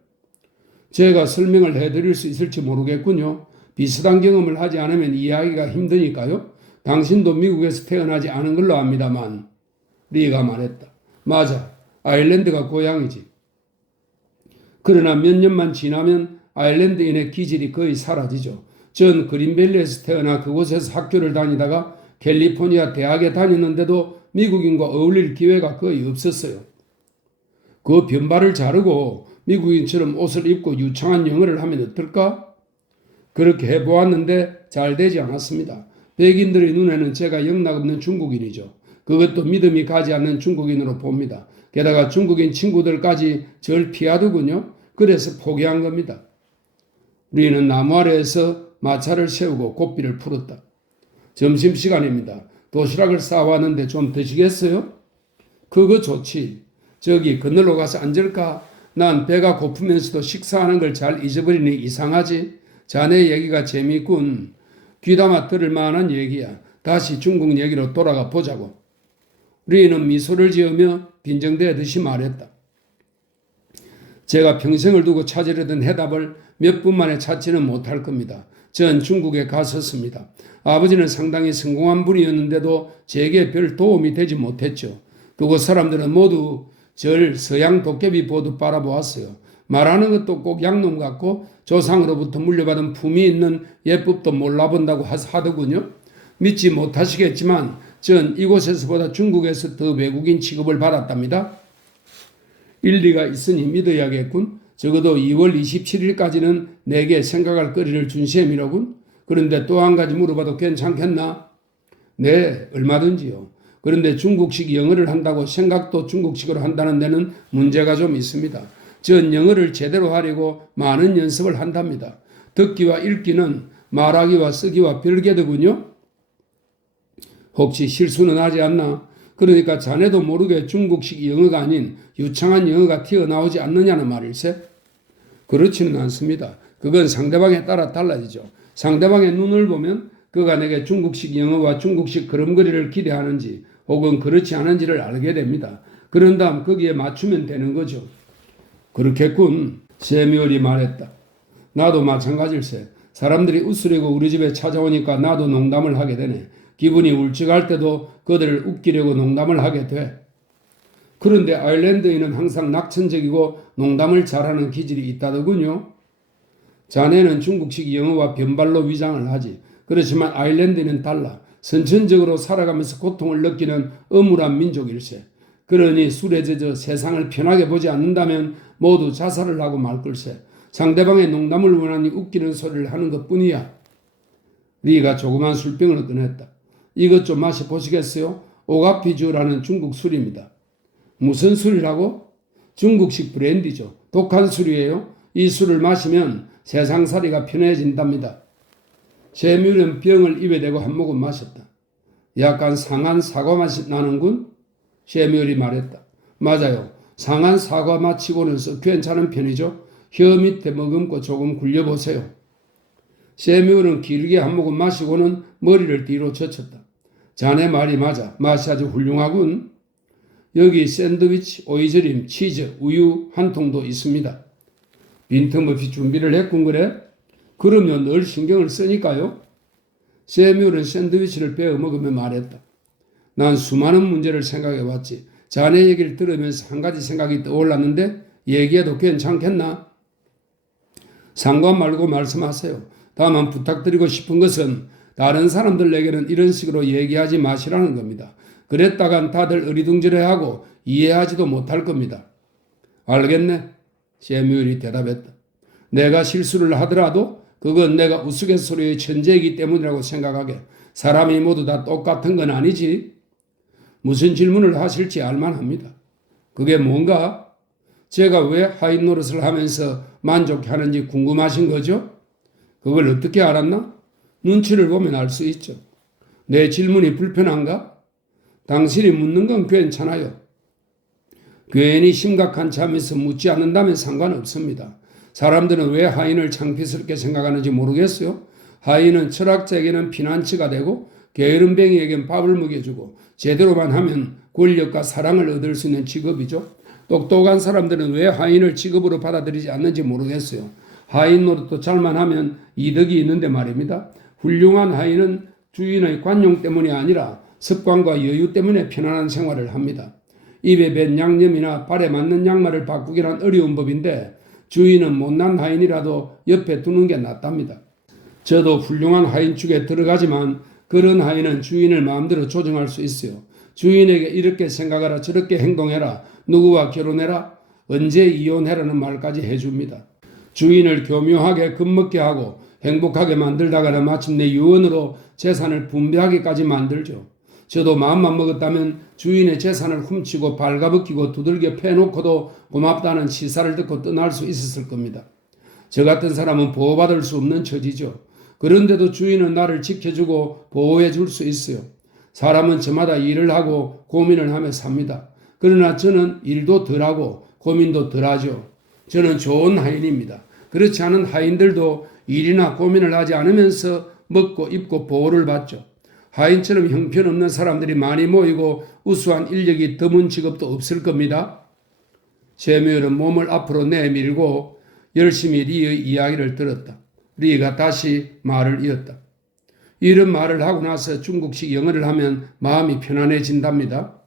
제가 설명을 해드릴 수 있을지 모르겠군요. 비슷한 경험을 하지 않으면 이해하기가 힘드니까요. 당신도 미국에서 태어나지 않은 걸로 압니다만. 리가 말했다. 맞아. 아일랜드가 고향이지. 그러나 몇 년만 지나면 아일랜드인의 기질이 거의 사라지죠. 전 그린밸리에서 태어나 그곳에서 학교를 다니다가 캘리포니아 대학에 다녔는데도 미국인과 어울릴 기회가 거의 없었어요. 그 변발을 자르고 미국인처럼 옷을 입고 유창한 영어를 하면 어떨까? 그렇게 해보았는데 잘 되지 않았습니다. 백인들의 눈에는 제가 영락없는 중국인이죠. 그것도 믿음이 가지 않는 중국인으로 봅니다. 게다가 중국인 친구들까지 절 피하더군요. 그래서 포기한 겁니다. 우리는 나무 아래에서 마차를 세우고 고삐를 풀었다. 점심시간입니다. 도시락을 싸왔는데 좀 드시겠어요? 그거 좋지. 저기 그늘로 가서 앉을까? 난 배가 고프면서도 식사하는 걸 잘 잊어버리니 이상하지? 자네 얘기가 재미있군. 귀담아 들을 만한 얘기야. 다시 중국 얘기로 돌아가 보자고. 리는 미소를 지으며 빈정대듯이 말했다. 제가 평생을 두고 찾으려던 해답을 몇 분 만에 찾지는 못할 겁니다. 전 중국에 갔었습니다. 아버지는 상당히 성공한 분이었는데도 제게 별 도움이 되지 못했죠. 그곳 사람들은 모두 절 서양 도깨비 보듯 바라보았어요. 말하는 것도 꼭 양놈 같고 조상으로부터 물려받은 품이 있는 예법도 몰라본다고 하더군요. 믿지 못하시겠지만 전 이곳에서보다 중국에서 더 외국인 취급을 받았답니다. 일리가 있으니 믿어야겠군. 적어도 2월 27일까지는 내게 생각할 거리를 준 셈이로군. 그런데 또 한 가지 물어봐도 괜찮겠나? 네, 얼마든지요. 그런데 중국식 영어를 한다고 생각도 중국식으로 한다는 데는 문제가 좀 있습니다. 전 영어를 제대로 하려고 많은 연습을 한답니다. 듣기와 읽기는 말하기와 쓰기와 별개더군요. 혹시 실수는 하지 않나? 그러니까 자네도 모르게 중국식 영어가 아닌 유창한 영어가 튀어나오지 않느냐는 말일세? 그렇지는 않습니다. 그건 상대방에 따라 달라지죠. 상대방의 눈을 보면 그가 내게 중국식 영어와 중국식 걸음걸이를 기대하는지 혹은 그렇지 않은지를 알게 됩니다. 그런 다음 거기에 맞추면 되는 거죠. 그렇겠군. 세미얼이 말했다. 나도 마찬가지일세. 사람들이 웃으려고 우리 집에 찾아오니까 나도 농담을 하게 되네. 기분이 울적할 때도 그들을 웃기려고 농담을 하게 돼. 그런데 아일랜드인은 항상 낙천적이고 농담을 잘하는 기질이 있다더군요. 자네는 중국식 영어와 변발로 위장을 하지. 그렇지만 아일랜드인은 달라. 선천적으로 살아가면서 고통을 느끼는 âm울한 민족일세. 그러니 술에 젖어 세상을 편하게 보지 않는다면 모두 자살을 하고 말 걸세. 상대방의 농담을 원하니 웃기는 소리를 하는 것뿐이야. 리가 조그만 술병을 꺼냈다. 이것 좀 마셔보시겠어요? 오가피주라는 중국 술입니다. 무슨 술이라고? 중국식 브랜디죠. 독한 술이에요. 이 술을 마시면 세상살이가 편해진답니다. 세뮤는 병을 입에 대고 한 모금 마셨다. 약간 상한 사과 맛이 나는군? 세뮤얼이 말했다. 맞아요. 상한 사과 맛치고는 썩 괜찮은 편이죠. 혀 밑에 머금고 조금 굴려보세요. 세뮤얼은 길게 한 모금 마시고는 머리를 뒤로 젖혔다. 자네 말이 맞아. 맛이 아주 훌륭하군. 여기 샌드위치, 오이절임, 치즈, 우유 한 통도 있습니다. 빈틈없이 준비를 했군 그래? 그러면 늘 신경을 쓰니까요. 세뮤얼은 샌드위치를 베어 먹으며 말했다. 난 수많은 문제를 생각해봤지. 자네 얘기를 들으면서 한 가지 생각이 떠올랐는데 얘기해도 괜찮겠나? 상관 말고 말씀하세요. 다만 부탁드리고 싶은 것은 다른 사람들에게는 이런 식으로 얘기하지 마시라는 겁니다. 그랬다간 다들 어리둥절해하고 이해하지도 못할 겁니다. 알겠네? 세뮤얼이 대답했다. 내가 실수를 하더라도 그건 내가 우스갯소리의 천재이기 때문이라고 생각하게. 사람이 모두 다 똑같은 건 아니지. 무슨 질문을 하실지 알만합니다. 그게 뭔가? 제가 왜 하인 노릇을 하면서 만족하는지 궁금하신 거죠? 그걸 어떻게 알았나? 눈치를 보면 알 수 있죠. 내 질문이 불편한가? 당신이 묻는 건 괜찮아요. 괜히 심각한 참에서 묻지 않는다면 상관없습니다. 사람들은 왜 하인을 창피스럽게 생각하는지 모르겠어요. 하인은 철학자에게는 피난처가 되고 게으름뱅이에겐 밥을 먹여주고 제대로만 하면 권력과 사랑을 얻을 수 있는 직업이죠. 똑똑한 사람들은 왜 하인을 직업으로 받아들이지 않는지 모르겠어요. 하인 노릇도 잘만 하면 이득이 있는데 말입니다. 훌륭한 하인은 주인의 관용 때문이 아니라 습관과 여유 때문에 편안한 생활을 합니다. 입에 밴 양념이나 발에 맞는 양말을 바꾸기란 어려운 법인데 주인은 못난 하인이라도 옆에 두는 게 낫답니다. 저도 훌륭한 하인 축에 들어가지만 그런 하인은 주인을 마음대로 조정할 수 있어요. 주인에게 이렇게 생각하라 저렇게 행동해라 누구와 결혼해라 언제 이혼해라는 말까지 해줍니다. 주인을 교묘하게 겁먹게 하고 행복하게 만들다가는 마침내 유언으로 재산을 분배하기까지 만들죠. 저도 마음만 먹었다면 주인의 재산을 훔치고 발가벗기고 두들겨 패놓고도 고맙다는 치사를 듣고 떠날 수 있었을 겁니다. 저 같은 사람은 보호받을 수 없는 처지죠. 그런데도 주인은 나를 지켜주고 보호해 줄 수 있어요. 사람은 저마다 일을 하고 고민을 하며 삽니다. 그러나 저는 일도 덜하고 고민도 덜하죠. 저는 좋은 하인입니다. 그렇지 않은 하인들도 일이나 고민을 하지 않으면서 먹고 입고 보호를 받죠. 하인처럼 형편없는 사람들이 많이 모이고 우수한 인력이 드문 직업도 없을 겁니다. 세뮤얼은 몸을 앞으로 내밀고 열심히 리의 이야기를 들었다. 리가 다시 말을 이었다. 이런 말을 하고 나서 중국식 영어를 하면 마음이 편안해진답니다.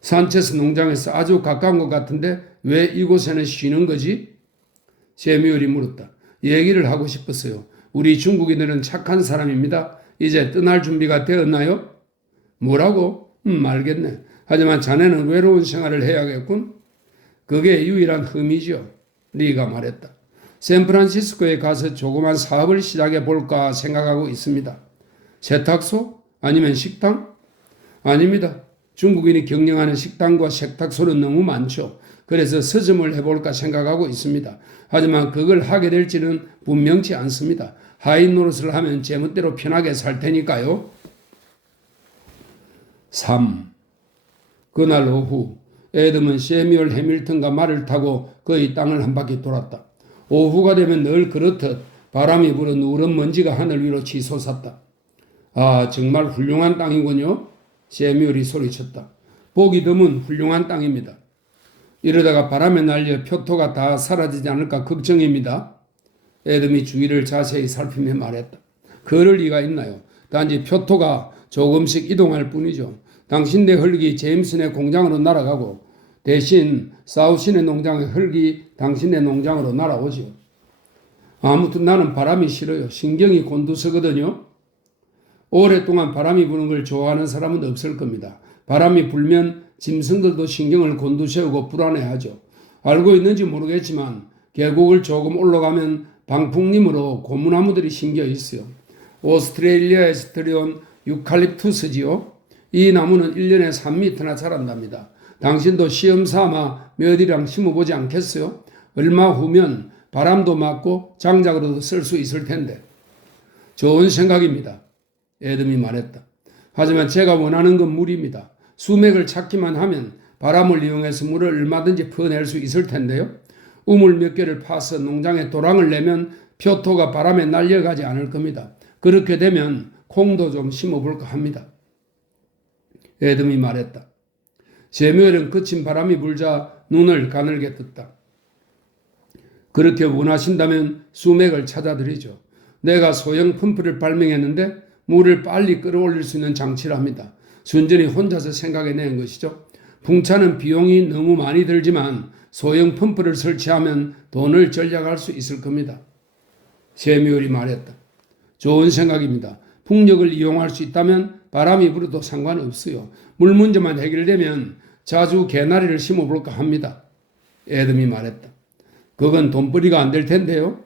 산체스 농장에서 아주 가까운 것 같은데 왜 이곳에는 쉬는 거지? 세뮤얼이 물었다. 얘기를 하고 싶었어요. 우리 중국인들은 착한 사람입니다. 이제 떠날 준비가 되었나요? 뭐라고? 알겠네. 하지만 자네는 외로운 생활을 해야겠군. 그게 유일한 흠이죠. 리가 말했다. 샌프란시스코에 가서 조그만 사업을 시작해 볼까 생각하고 있습니다. 세탁소? 아니면 식당? 아닙니다. 중국인이 경영하는 식당과 세탁소는 너무 많죠. 그래서 서점을 해볼까 생각하고 있습니다. 하지만 그걸 하게 될지는 분명치 않습니다. 하인 노릇을 하면 제멋대로 편하게 살 테니까요. 3. 그날 오후 애덤은 세뮤얼 해밀턴과 말을 타고 그의 땅을 한 바퀴 돌았다. 오후가 되면 늘 그렇듯 바람이 불어 누런 먼지가 하늘 위로 치솟았다. 아, 정말 훌륭한 땅이군요. 세뮤얼이 소리쳤다. 보기 드문 훌륭한 땅입니다. 이러다가 바람에 날려 표토가 다 사라지지 않을까 걱정입니다. 애덤이 주위를 자세히 살피며 말했다. 그럴 리가 있나요? 단지 표토가 조금씩 이동할 뿐이죠. 당신네 흙이 제임슨의 공장으로 날아가고 대신 사우신의 농장의 흙이 당신네 농장으로 날아오지요. 아무튼 나는 바람이 싫어요. 신경이 곤두서거든요. 오랫동안 바람이 부는 걸 좋아하는 사람은 없을 겁니다. 바람이 불면 짐승들도 신경을 곤두세우고 불안해하죠. 알고 있는지 모르겠지만 계곡을 조금 올라가면 방풍림으로 고무나무들이 심겨 있어요. 오스트레일리아에서 들여온 유칼립투스지요. 이 나무는 1년에 3m나 자란답니다. 당신도 시험 삼아 몇이랑 심어보지 않겠어요? 얼마 후면 바람도 맞고 장작으로도 쓸 수 있을 텐데. 좋은 생각입니다. 애덤이 말했다. 하지만 제가 원하는 건 물입니다. 수맥을 찾기만 하면 바람을 이용해서 물을 얼마든지 퍼낼 수 있을 텐데요. 우물 몇 개를 파서 농장에 도랑을 내면 표토가 바람에 날려가지 않을 겁니다. 그렇게 되면 콩도 좀 심어볼까 합니다. 애덤이 말했다. 세뮤엘은 거친 바람이 불자 눈을 가늘게 떴다. 그렇게 원하신다면 수맥을 찾아드리죠. 내가 소형 펌프를 발명했는데 물을 빨리 끌어올릴 수 있는 장치랍니다. 순전히 혼자서 생각해낸 것이죠. 풍차는 비용이 너무 많이 들지만 소형 펌프를 설치하면 돈을 절약할 수 있을 겁니다. 세뮤엘이 말했다. 좋은 생각입니다. 풍력을 이용할 수 있다면 바람이 불어도 상관없어요. 물 문제만 해결되면 자주 개나리를 심어볼까 합니다. 애덤이 말했다. 그건 돈벌이가 안 될 텐데요.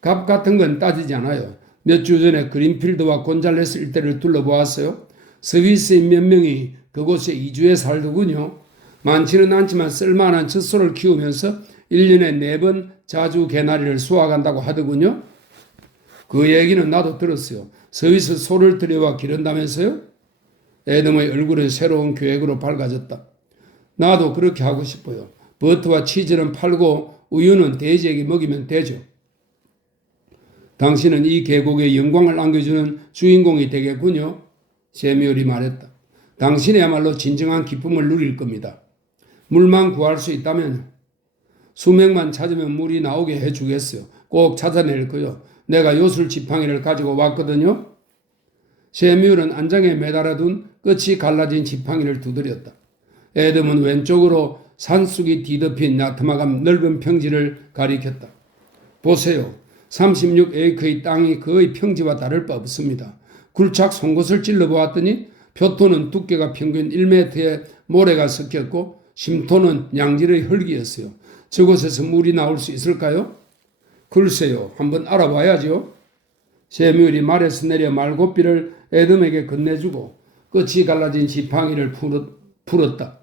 값 같은 건 따지지 않아요. 몇 주 전에 그린필드와 곤잘레스 일대를 둘러보았어요. 스위스인 몇 명이 그곳에 이주해 살더군요. 많지는 않지만 쓸만한 젖소를 키우면서 1년에 4번 자주 개나리를 수확한다고 하더군요. 그 얘기는 나도 들었어요. 스위스 소를 들여와 기른다면서요? 애덤의 얼굴은 새로운 계획으로 밝아졌다. 나도 그렇게 하고 싶어요. 버터와 치즈는 팔고 우유는 돼지에게 먹이면 되죠. 당신은 이 계곡에 영광을 안겨주는 주인공이 되겠군요. 세뮤얼이 말했다. 당신이야말로 진정한 기쁨을 누릴 겁니다. 물만 구할 수 있다면 수맥만 찾으면 물이 나오게 해주겠어요. 꼭 찾아낼 거요. 내가 요술 지팡이를 가지고 왔거든요. 세뮤얼은 안장에 매달아둔 끝이 갈라진 지팡이를 두드렸다. 애덤은 왼쪽으로 산속이 뒤덮인 야트막한 넓은 평지를 가리켰다. 보세요. 36에이크의 땅이 거의 평지와 다를 바 없습니다. 굴착 송곳을 찔러보았더니 표토는 두께가 평균 1m의 모래가 섞였고 심토는 양질의 흙이었어요. 저곳에서 물이 나올 수 있을까요? 글쎄요. 한번 알아봐야죠. 세뮤얼이 말에서 내려 말고삐를 애덤에게 건네주고 끝이 갈라진 지팡이를 풀었다.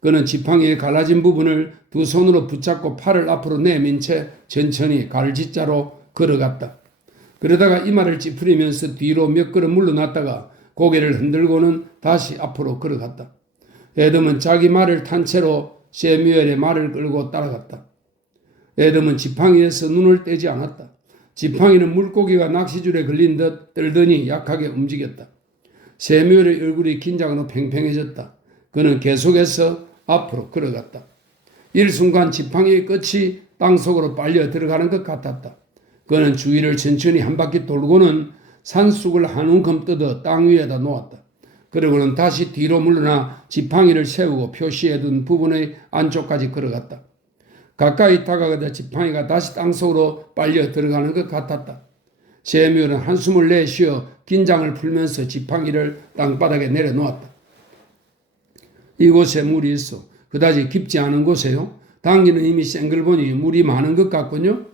그는 지팡이의 갈라진 부분을 두 손으로 붙잡고 팔을 앞으로 내민 채 천천히 갈짓자로 걸어갔다. 그러다가 이마를 찌푸리면서 뒤로 몇 걸음 물러났다가 고개를 흔들고는 다시 앞으로 걸어갔다. 애덤은 자기 말을 탄 채로 세뮤엘의 말을 끌고 따라갔다. 애덤은 지팡이에서 눈을 떼지 않았다. 지팡이는 물고기가 낚시줄에 걸린 듯 떨더니 약하게 움직였다. 세뮤엘의 얼굴이 긴장으로 팽팽해졌다. 그는 계속해서 앞으로 걸어갔다. 일순간 지팡이의 끝이 땅속으로 빨려 들어가는 것 같았다. 그는 주위를 천천히 한 바퀴 돌고는 산쑥을 한 움큼 뜯어 땅 위에다 놓았다. 그리고는 다시 뒤로 물러나 지팡이를 세우고 표시해둔 부분의 안쪽까지 걸어갔다. 가까이 다가가자 지팡이가 다시 땅속으로 빨려 들어가는 것 같았다. 세뮤엘은 한숨을 내쉬어 긴장을 풀면서 지팡이를 땅바닥에 내려놓았다. 이곳에 물이 있어. 그다지 깊지 않은 곳에요. 당기는 이미 생글 보니 물이 많은 것 같군요.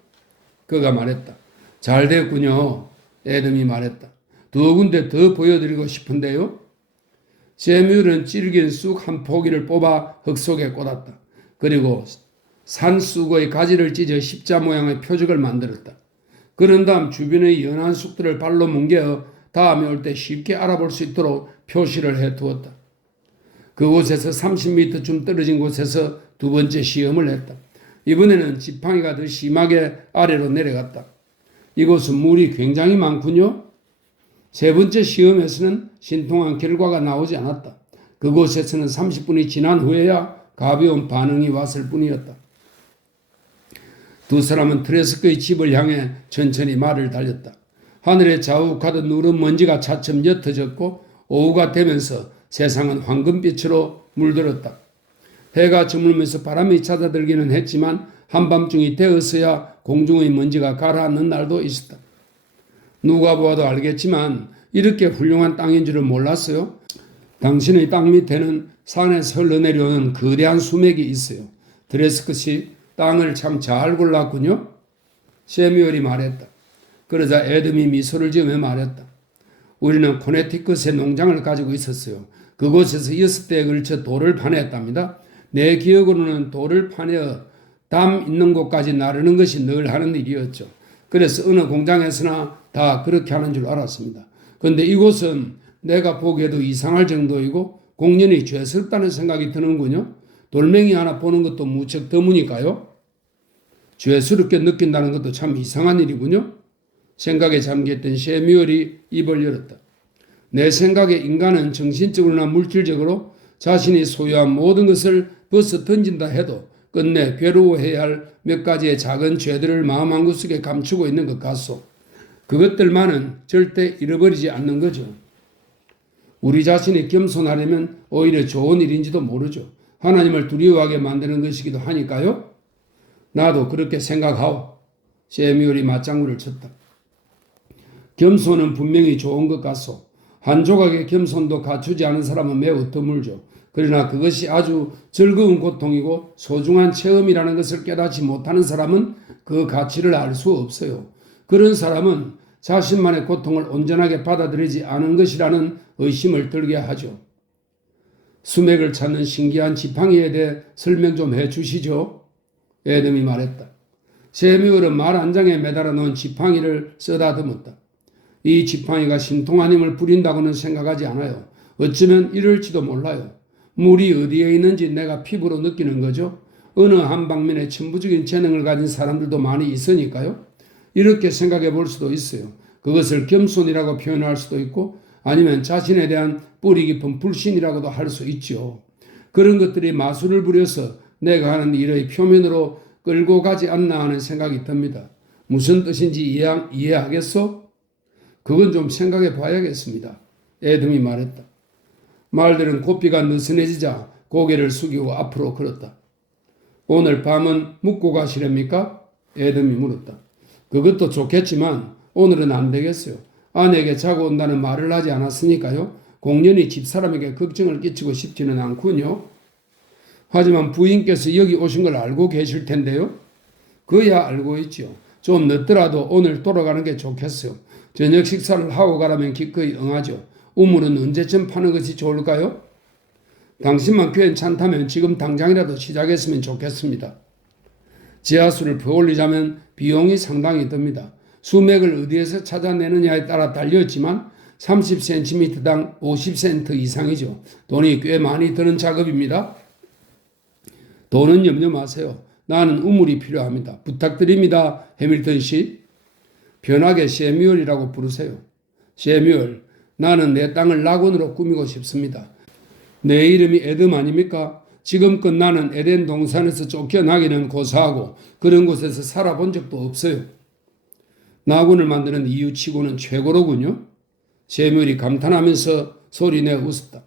그가 말했다. 잘 됐군요. 애덤이 말했다. 두 군데 더 보여드리고 싶은데요. 세뮤엘은 질긴 쑥 한 포기를 뽑아 흙 속에 꽂았다. 그리고 산쑥의 가지를 찢어 십자 모양의 표적을 만들었다. 그런 다음 주변의 연한 쑥들을 발로 뭉개어 다음에 올 때 쉽게 알아볼 수 있도록 표시를 해두었다. 그곳에서 30m쯤 떨어진 곳에서 두 번째 시험을 했다. 이번에는 지팡이가 더 심하게 아래로 내려갔다. 이곳은 물이 굉장히 많군요. 세 번째 시험에서는 신통한 결과가 나오지 않았다. 그곳에서는 30분이 지난 후에야 가벼운 반응이 왔을 뿐이었다. 두 사람은 트레스크의 집을 향해 천천히 말을 달렸다. 하늘에 자욱하던 누런 먼지가 차츰 옅어졌고 오후가 되면서 세상은 황금빛으로 물들었다. 해가 저물면서 바람이 찾아들기는 했지만 한밤중이 되어서야 공중의 먼지가 가라앉는 날도 있었다. 누가 보아도 알겠지만 이렇게 훌륭한 땅인 줄은 몰랐어요. 당신의 땅 밑에는 산에서 흘러내려오는 거대한 수맥이 있어요. 드레스컷이 땅을 참 잘 골랐군요. 세뮤얼이 말했다. 그러자 애덤이 미소를 지으며 말했다. 우리는 코네티컷의 농장을 가지고 있었어요. 그곳에서 6대에 걸쳐 돌을 파냈답니다. 내 기억으로는 돌을 파내어 담 있는 곳까지 나르는 것이 늘 하는 일이었죠. 그래서 어느 공장에서나 다 그렇게 하는 줄 알았습니다. 그런데 이곳은 내가 보기에도 이상할 정도이고 공연히 죄스럽다는 생각이 드는군요. 돌멩이 하나 보는 것도 무척 드무니까요. 죄스럽게 느낀다는 것도 참 이상한 일이군요. 생각에 잠겼던 세뮤얼이 입을 열었다. 내 생각에 인간은 정신적으로나 물질적으로 자신이 소유한 모든 것을 벗어 던진다 해도 끝내 괴로워해야 할 몇 가지의 작은 죄들을 마음 한구석에 감추고 있는 것 같소. 그것들만은 절대 잃어버리지 않는 거죠. 우리 자신이 겸손하려면 오히려 좋은 일인지도 모르죠. 하나님을 두려워하게 만드는 것이기도 하니까요. 나도 그렇게 생각하오. 세뮤얼이 맞장구를 쳤다. 겸손은 분명히 좋은 것 같소. 한 조각의 겸손도 갖추지 않은 사람은 매우 드물죠. 그러나 그것이 아주 즐거운 고통이고 소중한 체험이라는 것을 깨닫지 못하는 사람은 그 가치를 알 수 없어요. 그런 사람은 자신만의 고통을 온전하게 받아들이지 않은 것이라는 의심을 들게 하죠. 수맥을 찾는 신기한 지팡이에 대해 설명 좀 해주시죠. 애덤이 말했다. 세뮤얼은 말 한 장에 매달아 놓은 지팡이를 쓰다듬었다. 이 지팡이가 신통한 힘을 부린다고는 생각하지 않아요. 어쩌면 이럴지도 몰라요. 물이 어디에 있는지 내가 피부로 느끼는 거죠. 어느 한 방면에 천부적인 재능을 가진 사람들도 많이 있으니까요. 이렇게 생각해 볼 수도 있어요. 그것을 겸손이라고 표현할 수도 있고 아니면 자신에 대한 뿌리 깊은 불신이라고도 할 수 있죠. 그런 것들이 마술을 부려서 내가 하는 일의 표면으로 끌고 가지 않나 하는 생각이 듭니다. 무슨 뜻인지 이해하겠소? 그건 좀 생각해 봐야겠습니다. 애덤이 말했다. 말들은 고삐가 느슨해지자 고개를 숙이고 앞으로 걸었다. 오늘 밤은 묵고 가시렵니까? 애덤이 물었다. 그것도 좋겠지만 오늘은 안 되겠어요. 아내에게 자고 온다는 말을 하지 않았으니까요. 공연히 집사람에게 걱정을 끼치고 싶지는 않군요. 하지만 부인께서 여기 오신 걸 알고 계실 텐데요. 그야 알고 있지요. 좀 늦더라도 오늘 돌아가는 게 좋겠어요. 저녁 식사를 하고 가라면 기꺼이 응하죠. 우물은 언제쯤 파는 것이 좋을까요? 당신만 괜찮다면 지금 당장이라도 시작했으면 좋겠습니다. 지하수를 퍼올리자면 비용이 상당히 듭니다. 수맥을 어디에서 찾아내느냐에 따라 달렸지만 30cm당 50센트 이상이죠. 돈이 꽤 많이 드는 작업입니다. 돈은 염려 마세요. 나는 우물이 필요합니다. 부탁드립니다. 해밀턴 씨. 편하게 세뮤얼이라고 부르세요. 세뮤얼, 나는 내 땅을 낙원으로 꾸미고 싶습니다. 내 이름이 애덤 아닙니까? 지금껏 나는 에덴 동산에서 쫓겨나기는 고사하고 그런 곳에서 살아본 적도 없어요. 낙원을 만드는 이유치고는 최고로군요. 세뮤얼이 감탄하면서 소리내 웃었다.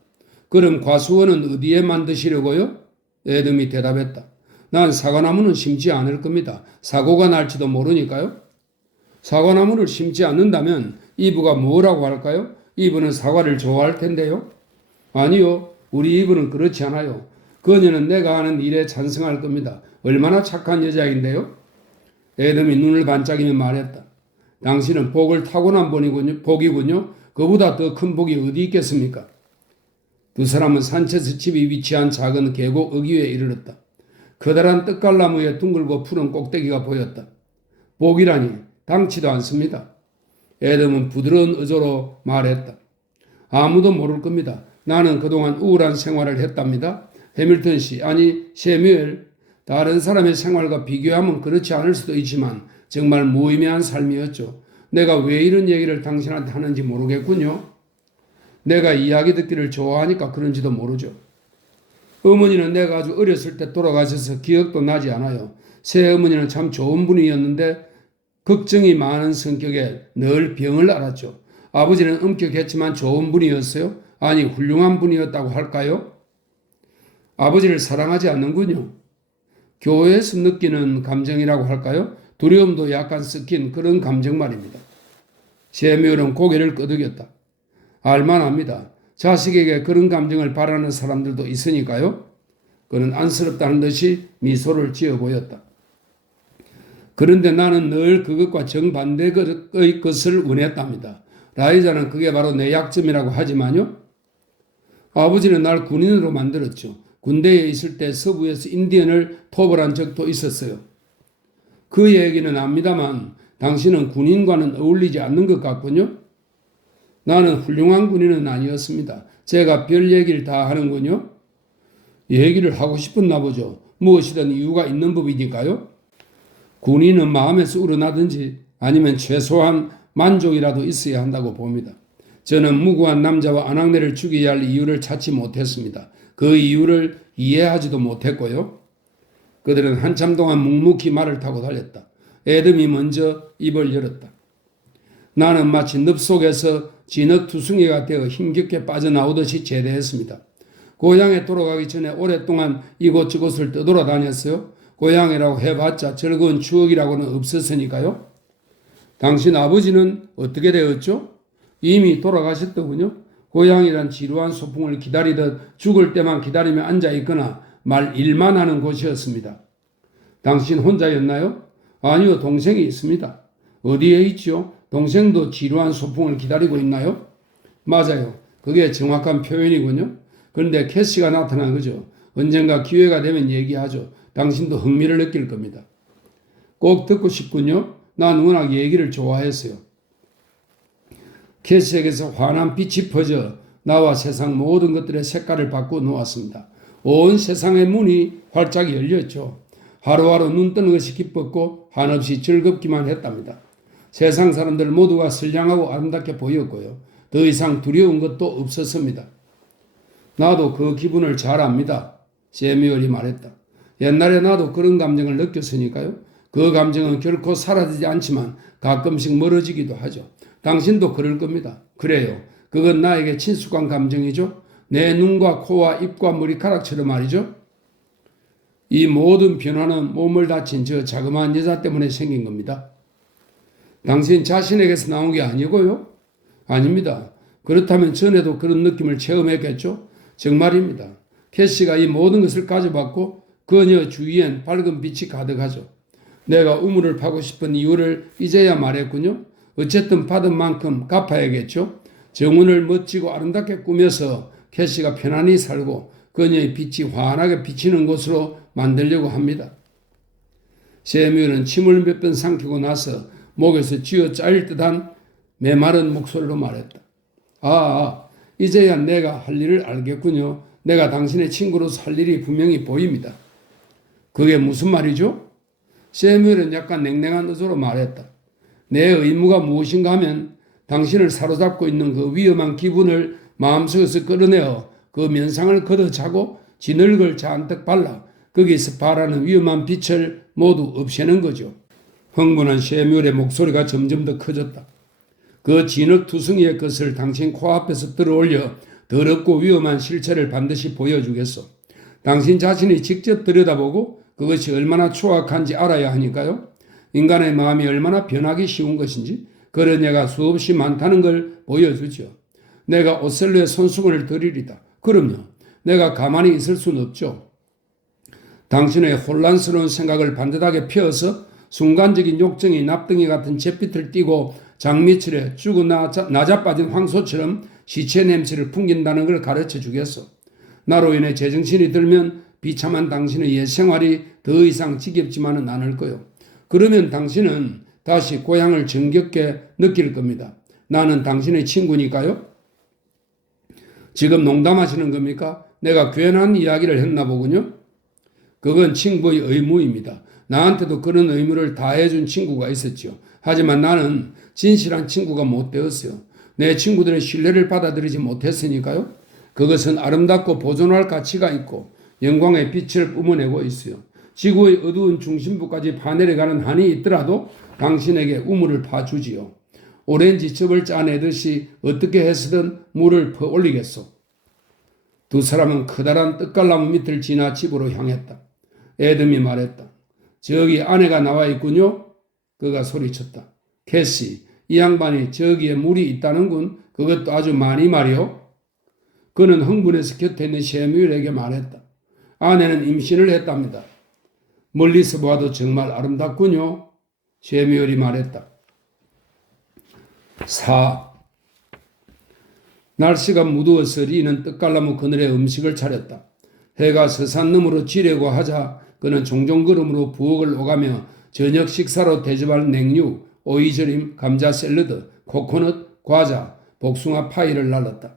그럼 과수원은 어디에 만드시려고요? 애덤이 대답했다. 난 사과나무는 심지 않을 겁니다. 사고가 날지도 모르니까요. 사과나무를 심지 않는다면 이브가 뭐라고 할까요? 이브는 사과를 좋아할 텐데요. 아니요. 우리 이브는 그렇지 않아요. 그녀는 내가 하는 일에 찬성할 겁니다. 얼마나 착한 여자인데요. 애덤이 눈을 반짝이며 말했다. 당신은 복을 타고난 복이군요. 그보다 더 큰 복이 어디 있겠습니까? 두 사람은 산채스 집이 위치한 작은 계곡 어귀에 이르렀다. 커다란 떡갈나무에 둥글고 푸른 꼭대기가 보였다. 복이라니 당치도 않습니다. 애덤은 부드러운 어조로 말했다. 아무도 모를 겁니다. 나는 그동안 우울한 생활을 했답니다. 해밀턴 씨, 아니 셰뮤엘, 다른 사람의 생활과 비교하면 그렇지 않을 수도 있지만 정말 무의미한 삶이었죠. 내가 왜 이런 얘기를 당신한테 하는지 모르겠군요. 내가 이야기 듣기를 좋아하니까 그런지도 모르죠. 어머니는 내가 아주 어렸을 때 돌아가셔서 기억도 나지 않아요. 새어머니는 참 좋은 분이었는데 걱정이 많은 성격에 늘 병을 앓았죠. 아버지는 엄격했지만 좋은 분이었어요. 아니 훌륭한 분이었다고 할까요? 아버지를 사랑하지 않는군요. 교회에서 느끼는 감정이라고 할까요? 두려움도 약간 섞인 그런 감정 말입니다. 셰뮤엘은 고개를 끄덕였다. 알만합니다. 자식에게 그런 감정을 바라는 사람들도 있으니까요. 그는 안쓰럽다는 듯이 미소를 지어 보였다. 그런데 나는 늘 그것과 정반대의 것을 원했답니다. 라이자는 그게 바로 내 약점이라고 하지만요. 아버지는 날 군인으로 만들었죠. 군대에 있을 때 서부에서 인디언을 토벌한 적도 있었어요. 그 얘기는 압니다만 당신은 군인과는 어울리지 않는 것 같군요. 나는 훌륭한 군인은 아니었습니다. 제가 별 얘기를 다 하는군요. 얘기를 하고 싶었나 보죠. 무엇이든 이유가 있는 법이니까요. 군인은 마음에서 우러나든지 아니면 최소한 만족이라도 있어야 한다고 봅니다. 저는 무고한 남자와 아낙네를 죽여야 할 이유를 찾지 못했습니다. 그 이유를 이해하지도 못했고요. 그들은 한참 동안 묵묵히 말을 타고 달렸다. 애덤이 먼저 입을 열었다. 나는 마치 늪 속에서 진흙투성이가 되어 힘겹게 빠져나오듯이 제대했습니다. 고향에 돌아가기 전에 오랫동안 이곳저곳을 떠돌아다녔어요. 고향이라고 해봤자 즐거운 추억이라고는 없었으니까요. 당신 아버지는 어떻게 되었죠? 이미 돌아가셨더군요. 고향이란 지루한 소풍을 기다리듯 죽을 때만 기다리며 앉아있거나 일만 하는 곳이었습니다. 당신 혼자였나요? 아니요, 동생이 있습니다. 어디에 있죠? 동생도 지루한 소풍을 기다리고 있나요? 맞아요. 그게 정확한 표현이군요. 그런데 캐시가 나타난 거죠. 언젠가 기회가 되면 얘기하죠. 당신도 흥미를 느낄 겁니다. 꼭 듣고 싶군요. 난 워낙 얘기를 좋아했어요. 캐시에게서 환한 빛이 퍼져 나와 세상 모든 것들의 색깔을 바꾸어 놓았습니다. 온 세상의 문이 활짝 열렸죠. 하루하루 눈 뜨는 것이 기뻤고 한없이 즐겁기만 했답니다. 세상 사람들 모두가 선량하고 아름답게 보였고요. 더 이상 두려운 것도 없었습니다. 나도 그 기분을 잘 압니다. 셰뮤얼이 말했다. 옛날에 나도 그런 감정을 느꼈으니까요. 그 감정은 결코 사라지지 않지만 가끔씩 멀어지기도 하죠. 당신도 그럴 겁니다. 그래요. 그건 나에게 친숙한 감정이죠. 내 눈과 코와 입과 머리카락처럼 말이죠. 이 모든 변화는 몸을 다친 저 자그마한 여자 때문에 생긴 겁니다. 당신 자신에게서 나온 게 아니고요. 아닙니다. 그렇다면 전에도 그런 느낌을 체험했겠죠. 정말입니다. 캐시가 이 모든 것을 가져봤고 그녀 주위엔 밝은 빛이 가득하죠. 내가 우물을 파고 싶은 이유를 이제야 말했군요. 어쨌든 받은 만큼 갚아야겠죠. 정원을 멋지고 아름답게 꾸며서 캐시가 편안히 살고 그녀의 빛이 환하게 비치는 곳으로 만들려고 합니다. 셰뮤얼은 침을 몇 번 삼키고 나서 목에서 쥐어짜일 듯한 메마른 목소리로 말했다. 이제야 내가 할 일을 알겠군요. 내가 당신의 친구로서 할 일이 분명히 보입니다. 그게 무슨 말이죠? 셰뮤얼은 약간 냉랭한 의도로 말했다. 내 의무가 무엇인가 하면 당신을 사로잡고 있는 그 위험한 기분을 마음속에서 끌어내어 그 면상을 걷어차고 진흙을 잔뜩 발라 거기서 바라는 위험한 빛을 모두 없애는 거죠. 흥분한 셰뮤얼의 목소리가 점점 더 커졌다. 그 진흙투성이의 것을 당신 코앞에서 들어올려 더럽고 위험한 실체를 반드시 보여주겠소. 당신 자신이 직접 들여다보고 그것이 얼마나 추악한지 알아야 하니까요. 인간의 마음이 얼마나 변하기 쉬운 것인지 그런 예가 수없이 많다는 걸 보여주죠. 내가 오셀로의 손수건을 드리리다. 그럼요. 내가 가만히 있을 수는 없죠. 당신의 혼란스러운 생각을 반듯하게 펴어서 순간적인 욕정이 납덩이 같은 잿빛을 띠고 장미철에 죽어 나자빠진 황소처럼 시체 냄새를 풍긴다는 걸 가르쳐 주겠소. 나로 인해 제정신이 들면 비참한 당신의 옛 생활이 더 이상 지겹지만은 않을 거요. 그러면 당신은 다시 고향을 정겹게 느낄 겁니다. 나는 당신의 친구니까요. 지금 농담하시는 겁니까? 내가 괜한 이야기를 했나 보군요. 그건 친구의 의무입니다. 나한테도 그런 의무를 다해준 친구가 있었죠. 하지만 나는 진실한 친구가 못 되었어요. 내 친구들의 신뢰를 받아들이지 못했으니까요. 그것은 아름답고 보존할 가치가 있고 영광의 빛을 뿜어내고 있어요. 지구의 어두운 중심부까지 파내려가는 한이 있더라도 당신에게 우물을 파주지요. 오렌지즙을 짜내듯이 어떻게 해서든 물을 퍼올리겠소. 두 사람은 커다란 떡갈나무 밑을 지나 집으로 향했다. 애덤이 말했다. 저기 아내가 나와 있군요. 그가 소리쳤다. 캐시, 이 양반이 저기에 물이 있다는군. 그것도 아주 많이 말이요. 그는 흥분해서 곁에 있는 셰뮤엘에게 말했다. 아내는 임신을 했답니다. 멀리서 봐도 정말 아름답군요. 셰뮤엘이 말했다. 4. 날씨가 무더워서 리는 떡갈나무 그늘에 음식을 차렸다. 해가 서산 너머로 지려고 하자 그는 종종 걸음으로 부엌을 오가며 저녁 식사로 대접할 냉육, 오이절임, 감자 샐러드, 코코넛, 과자, 복숭아 파이를 날랐다.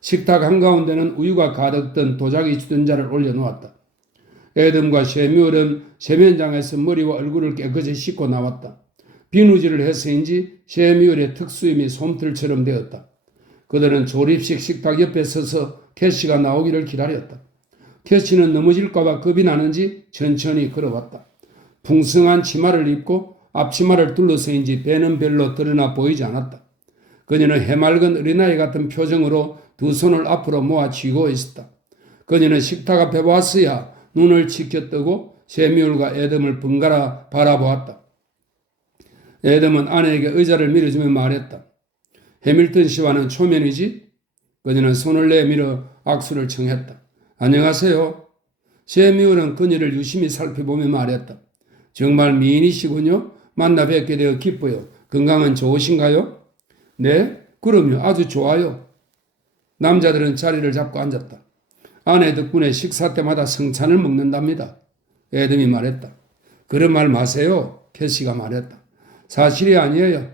식탁 한가운데는 우유가 가득 든 도자기 주전자를 올려놓았다. 애덤과 셰뮤엘은 세면장에서 머리와 얼굴을 깨끗이 씻고 나왔다. 비누질을 해서인지 셰뮤엘의 특수임이 솜털처럼 되었다. 그들은 조립식 식탁 옆에 서서 캐시가 나오기를 기다렸다. 캐시는 넘어질까봐 겁이 나는지 천천히 걸어왔다. 풍성한 치마를 입고 앞치마를 둘러서인지 배는 별로 드러나 보이지 않았다. 그녀는 해맑은 어린아이 같은 표정으로 두 손을 앞으로 모아 쥐고 있었다. 그녀는 식탁 앞에 왔어야 눈을 치켜뜨고 셰뮤엘과 애덤을 번갈아 바라보았다. 애덤은 아내에게 의자를 밀어주며 말했다. 해밀턴 씨와는 초면이지? 그녀는 손을 내밀어 악수를 청했다. 안녕하세요. 셰뮤엘은 그녀를 유심히 살펴보며 말했다. 정말 미인이시군요. 만나 뵙게 되어 기뻐요. 건강은 좋으신가요? 네, 그럼요. 아주 좋아요. 남자들은 자리를 잡고 앉았다. 아내 덕분에 식사 때마다 성찬을 먹는답니다. 애덤이 말했다. 그런 말 마세요. 캐시가 말했다. 사실이 아니에요.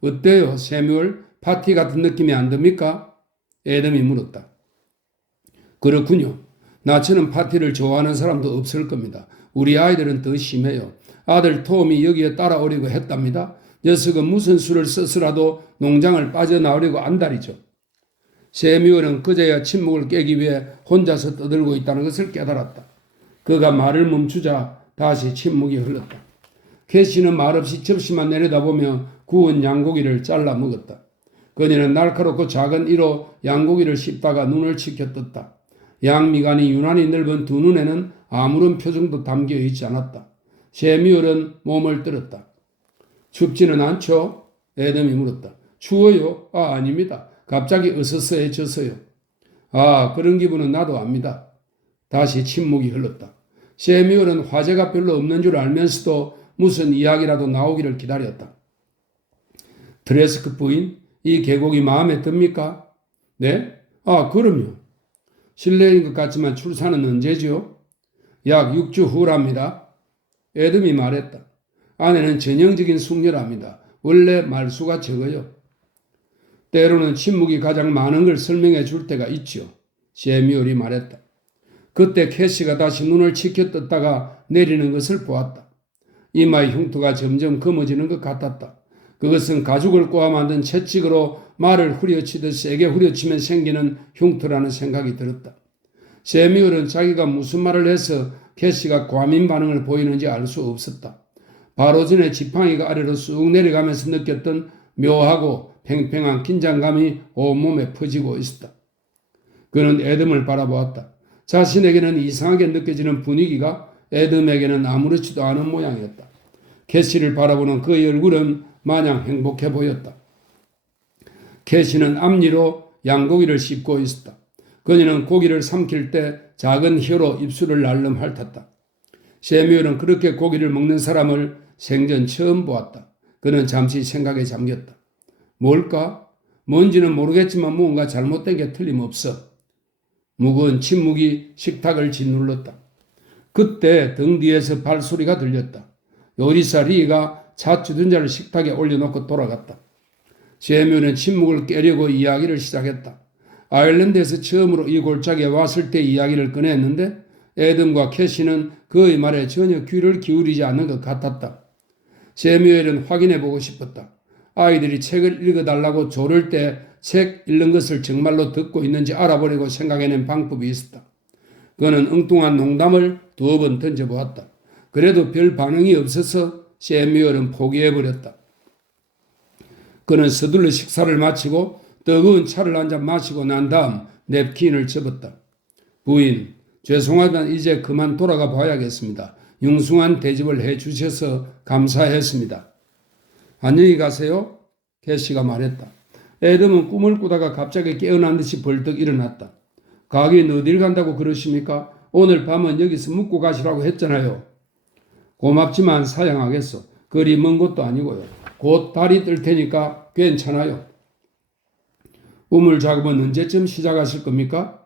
어때요? 셰뮤엘, 파티 같은 느낌이 안 듭니까? 애덤이 물었다. 그렇군요. 나처럼 파티를 좋아하는 사람도 없을 겁니다. 우리 아이들은 더 심해요. 아들 톰이 여기에 따라오려고 했답니다. 녀석은 무슨 수를 써서라도 농장을 빠져나오려고 안달이죠. 셰뮤엘은 그제야 침묵을 깨기 위해 혼자서 떠들고 있다는 것을 깨달았다. 그가 말을 멈추자 다시 침묵이 흘렀다. 캐시는 말없이 접시만 내려다보며 구운 양고기를 잘라 먹었다. 그녀는 날카롭고 작은 이로 양고기를 씹다가 눈을 치켜떴다. 양미간이 유난히 넓은 두 눈에는 아무런 표정도 담겨 있지 않았다. 셰뮤엘은 몸을 떨었다. 춥지는 않죠? 애덤이 물었다. 추워요? 아닙니다. 갑자기 으스스해져서요. 그런 기분은 나도 압니다. 다시 침묵이 흘렀다. 셰뮤엘은 화제가 별로 없는 줄 알면서도 무슨 이야기라도 나오기를 기다렸다. 드레스크 부인, 이 계곡이 마음에 듭니까? 네? 그럼요. 실례인 것 같지만 출산은 언제죠? 약 6주 후랍니다. 애덤이 말했다. 아내는 전형적인 숙녀랍니다. 원래 말수가 적어요. 때로는 침묵이 가장 많은 걸 설명해 줄 때가 있죠. 셰뮤엘이 말했다. 그때 캐시가 다시 눈을 치켜떴다가 내리는 것을 보았다. 이마의 흉터가 점점 검어지는 것 같았다. 그것은 가죽을 꼬아 만든 채찍으로 말을 후려치듯 세게 후려치면 생기는 흉터라는 생각이 들었다. 셰뮤엘은 자기가 무슨 말을 해서 캐시가 과민 반응을 보이는지 알 수 없었다. 바로 전에 지팡이가 아래로 쑥 내려가면서 느꼈던 묘하고 팽팽한 긴장감이 온몸에 퍼지고 있었다. 그는 애덤을 바라보았다. 자신에게는 이상하게 느껴지는 분위기가 애덤에게는 아무렇지도 않은 모양이었다. 캐시를 바라보는 그의 얼굴은 마냥 행복해 보였다. 캐시는 앞니로 양고기를 씹고 있었다. 그녀는 고기를 삼킬 때 작은 혀로 입술을 날름 핥았다. 셰뮤엘은 그렇게 고기를 먹는 사람을 생전 처음 보았다. 그는 잠시 생각에 잠겼다. 뭘까? 뭔지는 모르겠지만 무언가 잘못된 게 틀림없어. 무거운 침묵이 식탁을 짓눌렀다. 그때 등 뒤에서 발소리가 들렸다. 요리사 리가 차 주전자를 식탁에 올려놓고 돌아갔다. 셰뮤엘은 침묵을 깨려고 이야기를 시작했다. 아일랜드에서 처음으로 이 골짜기에 왔을 때 이야기를 꺼냈는데 애덤과 캐시는 그의 말에 전혀 귀를 기울이지 않는 것 같았다. 세뮤엘은 확인해보고 싶었다. 아이들이 책을 읽어달라고 조를 때 책 읽는 것을 정말로 듣고 있는지 알아보려고 생각해낸 방법이 있었다. 그는 엉뚱한 농담을 두어 번 던져보았다. 그래도 별 반응이 없어서 세뮤엘은 포기해버렸다. 그는 서둘러 식사를 마치고 뜨거운 차를 한 잔 마시고 난 다음 냅킨을 접었다. 부인, 죄송하지만 이제 그만 돌아가 봐야겠습니다. 융숭한 대접을 해주셔서 감사했습니다. 안녕히 가세요. 캐시가 말했다. 애덤은 꿈을 꾸다가 갑자기 깨어난 듯이 벌떡 일어났다. 가긴 어딜 간다고 그러십니까? 오늘 밤은 여기서 묵고 가시라고 했잖아요. 고맙지만 사양하겠소. 그리 먼 곳도 아니고요. 곧 달이 뜰 테니까 괜찮아요. 우물 작업은 언제쯤 시작하실 겁니까?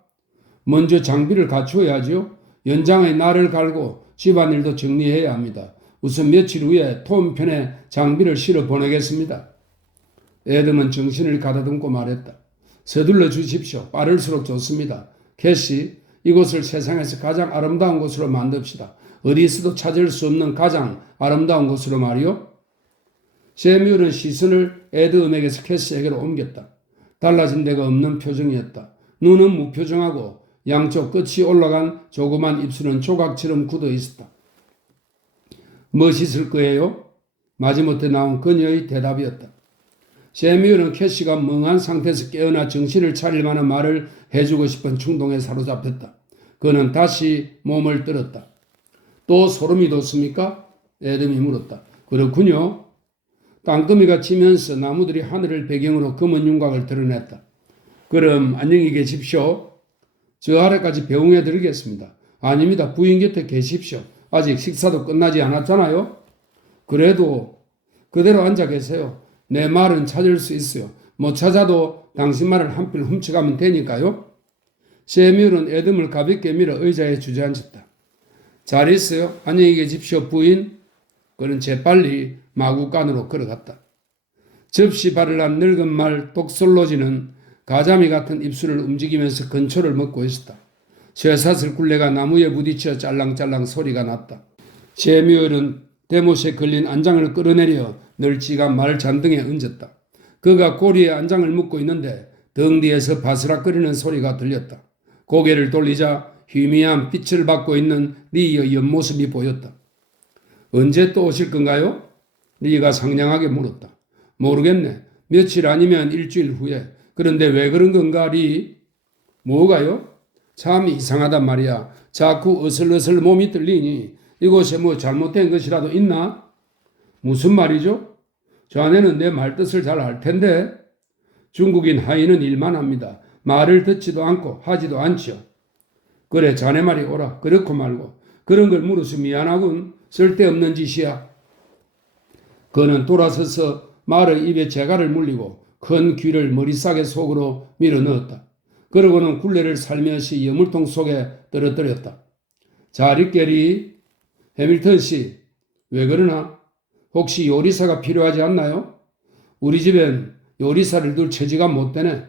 먼저 장비를 갖추어야지요. 연장의 날을 갈고 집안일도 정리해야 합니다. 우선 며칠 후에 톰 편에 장비를 실어 보내겠습니다. 애덤은 정신을 가다듬고 말했다. 서둘러 주십시오. 빠를수록 좋습니다. 캐시, 이곳을 세상에서 가장 아름다운 곳으로 만듭시다. 어디서도 찾을 수 없는 가장 아름다운 곳으로 말이요. 세뮤얼은 시선을 애덤에게서 캐시에게로 옮겼다. 달라진 데가 없는 표정이었다. 눈은 무표정하고 양쪽 끝이 올라간 조그만 입술은 조각처럼 굳어 있었다. 멋있을 거예요? 마지못해 나온 그녀의 대답이었다. 세뮤얼은 캐시가 멍한 상태에서 깨어나 정신을 차릴 만한 말을 해주고 싶은 충동에 사로잡혔다. 그는 다시 몸을 들었다. 또 소름이 돋습니까? 애덤이 물었다. 그렇군요. 땅거미가 치면서 나무들이 하늘을 배경으로 검은 윤곽을 드러냈다. 그럼 안녕히 계십시오. 저 아래까지 배웅해 드리겠습니다. 아닙니다. 부인 곁에 계십시오. 아직 식사도 끝나지 않았잖아요. 그래도 그대로 앉아 계세요. 내 말은 찾을 수 있어요. 못 찾아도 당신 말을 한 필 훔쳐가면 되니까요. 세뮤얼은 애덤을 가볍게 밀어 의자에 주저앉았다. 잘 있어요. 안녕히 계십시오, 부인. 그는 재빨리 마구간으로 걸어갔다. 접시 발을 난 늙은 말 독솔로지는 가자미 같은 입술을 움직이면서 건초를 먹고 있었다. 쇠사슬 굴레가 나무에 부딪혀 짤랑짤랑 소리가 났다. 세뮤얼은 대못에 걸린 안장을 끌어내려 널찍한 말 잔등에 얹었다. 그가 고리에 안장을 묶고 있는데 등 뒤에서 바스락거리는 소리가 들렸다. 고개를 돌리자 희미한 빛을 받고 있는 리의 옆모습이 보였다. 언제 또 오실 건가요? 리가 상냥하게 물었다. 모르겠네. 며칠 아니면 일주일 후에. 그런데 왜 그런 건가, 리? 뭐가요? 참 이상하단 말이야. 자꾸 어슬어슬 몸이 떨리니 이곳에 뭐 잘못된 것이라도 있나? 무슨 말이죠? 자네는 내 말뜻을 잘 알 텐데. 중국인 하인은 일만 합니다. 말을 듣지도 않고 하지도 않지요. 그래, 자네 말이 옳아. 그렇고 말고. 그런 걸 물어서 미안하군. 쓸데없는 짓이야. 그는 돌아서서 말의 입에 재갈을 물리고 큰 귀를 머리싸개 속으로 밀어넣었다. 그러고는 굴레를 살며시 여물통 속에 떨어뜨렸다. 잘 있게리. 해밀턴 씨, 왜 그러나? 혹시 요리사가 필요하지 않나요? 우리 집엔 요리사를 둘 처지가 못 되네.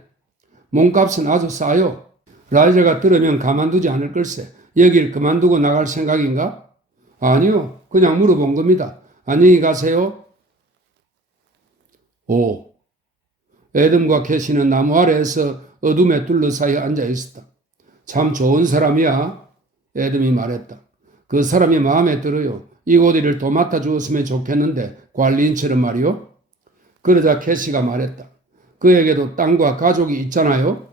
몸값은 아주 싸요. 라이저가 들으면 가만두지 않을 걸세. 여길 그만두고 나갈 생각인가? 아니요. 그냥 물어본 겁니다. 안녕히 가세요. 오. 애덤과 캐시는 나무 아래에서 어둠에 둘러싸여 앉아 있었다. 참 좋은 사람이야. 애덤이 말했다. 그 사람이 마음에 들어요. 이곳 일을 도맡아 주었으면 좋겠는데 관리인처럼 말이요. 그러자 캐시가 말했다. 그에게도 땅과 가족이 있잖아요.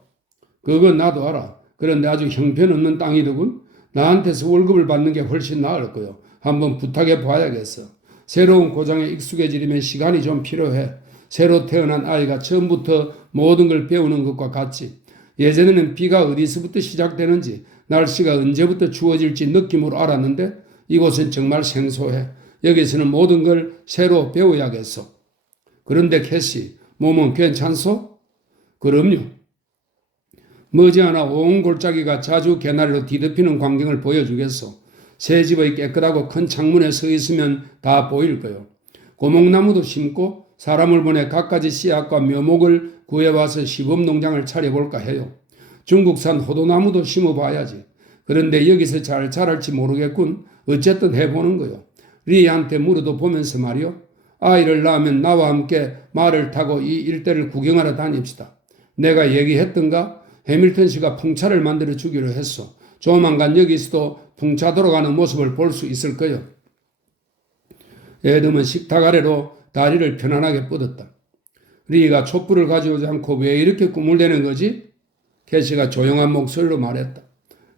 그건 나도 알아. 그런데 아주 형편없는 땅이더군. 나한테서 월급을 받는 게 훨씬 나을 거요. 한번 부탁해 봐야겠어. 새로운 고장에 익숙해지려면 시간이 좀 필요해. 새로 태어난 아이가 처음부터 모든 걸 배우는 것과 같지. 예전에는 비가 어디서부터 시작되는지 날씨가 언제부터 추워질지 느낌으로 알았는데 이곳은 정말 생소해. 여기서는 모든 걸 새로 배워야겠어. 그런데 캐시, 몸은 괜찮소? 그럼요. 머지않아 온 골짜기가 자주 개나리로 뒤덮이는 광경을 보여주겠소. 새 집의 깨끗하고 큰 창문에 서 있으면 다 보일 거요. 고목나무도 심고 사람을 보내 갖가지 씨앗과 묘목을 구해와서 시범농장을 차려볼까 해요. 중국산 호두나무도 심어봐야지. 그런데 여기서 잘 자랄지 모르겠군. 어쨌든 해보는 거요. 리한테 물어도 보면서 말이요. 아이를 낳으면 나와 함께 말을 타고 이 일대를 구경하러 다닙시다. 내가 얘기했던가? 해밀턴 씨가 풍차를 만들어 주기로 했어. 조만간 여기서도 풍차 돌아가는 모습을 볼 수 있을 거요. 애덤은 식탁 아래로 다리를 편안하게 뻗었다. 리가 촛불을 가져오지 않고 왜 이렇게 꿈을 대는 거지? 캐시가 조용한 목소리로 말했다.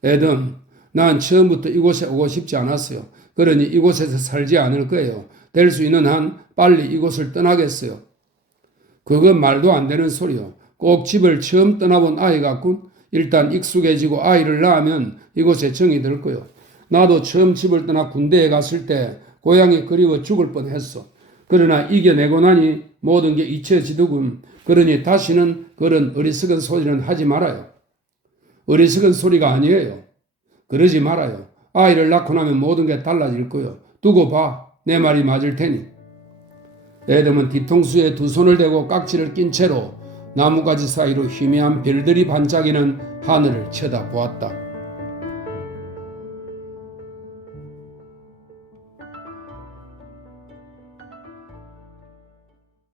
애덤, 난 처음부터 이곳에 오고 싶지 않았어요. 그러니 이곳에서 살지 않을 거예요. 될 수 있는 한 빨리 이곳을 떠나겠어요. 그건 말도 안 되는 소리요. 꼭 집을 처음 떠나본 아이 같군. 일단 익숙해지고 아이를 낳으면 이곳에 정이 들 거요. 나도 처음 집을 떠나 군대에 갔을 때 고향이 그리워 죽을 뻔했어. 그러나 이겨내고 나니 모든 게 잊혀지더군. 그러니 다시는 그런 어리석은 소리는 하지 말아요. 어리석은 소리가 아니에요. 그러지 말아요. 아이를 낳고 나면 모든 게 달라질 거요. 두고 봐. 내 말이 맞을 테니. 애덤은 뒤통수에 두 손을 대고 깍지를 낀 채로 나무가지 사이로 희미한 별들이 반짝이는 하늘을 쳐다보았다.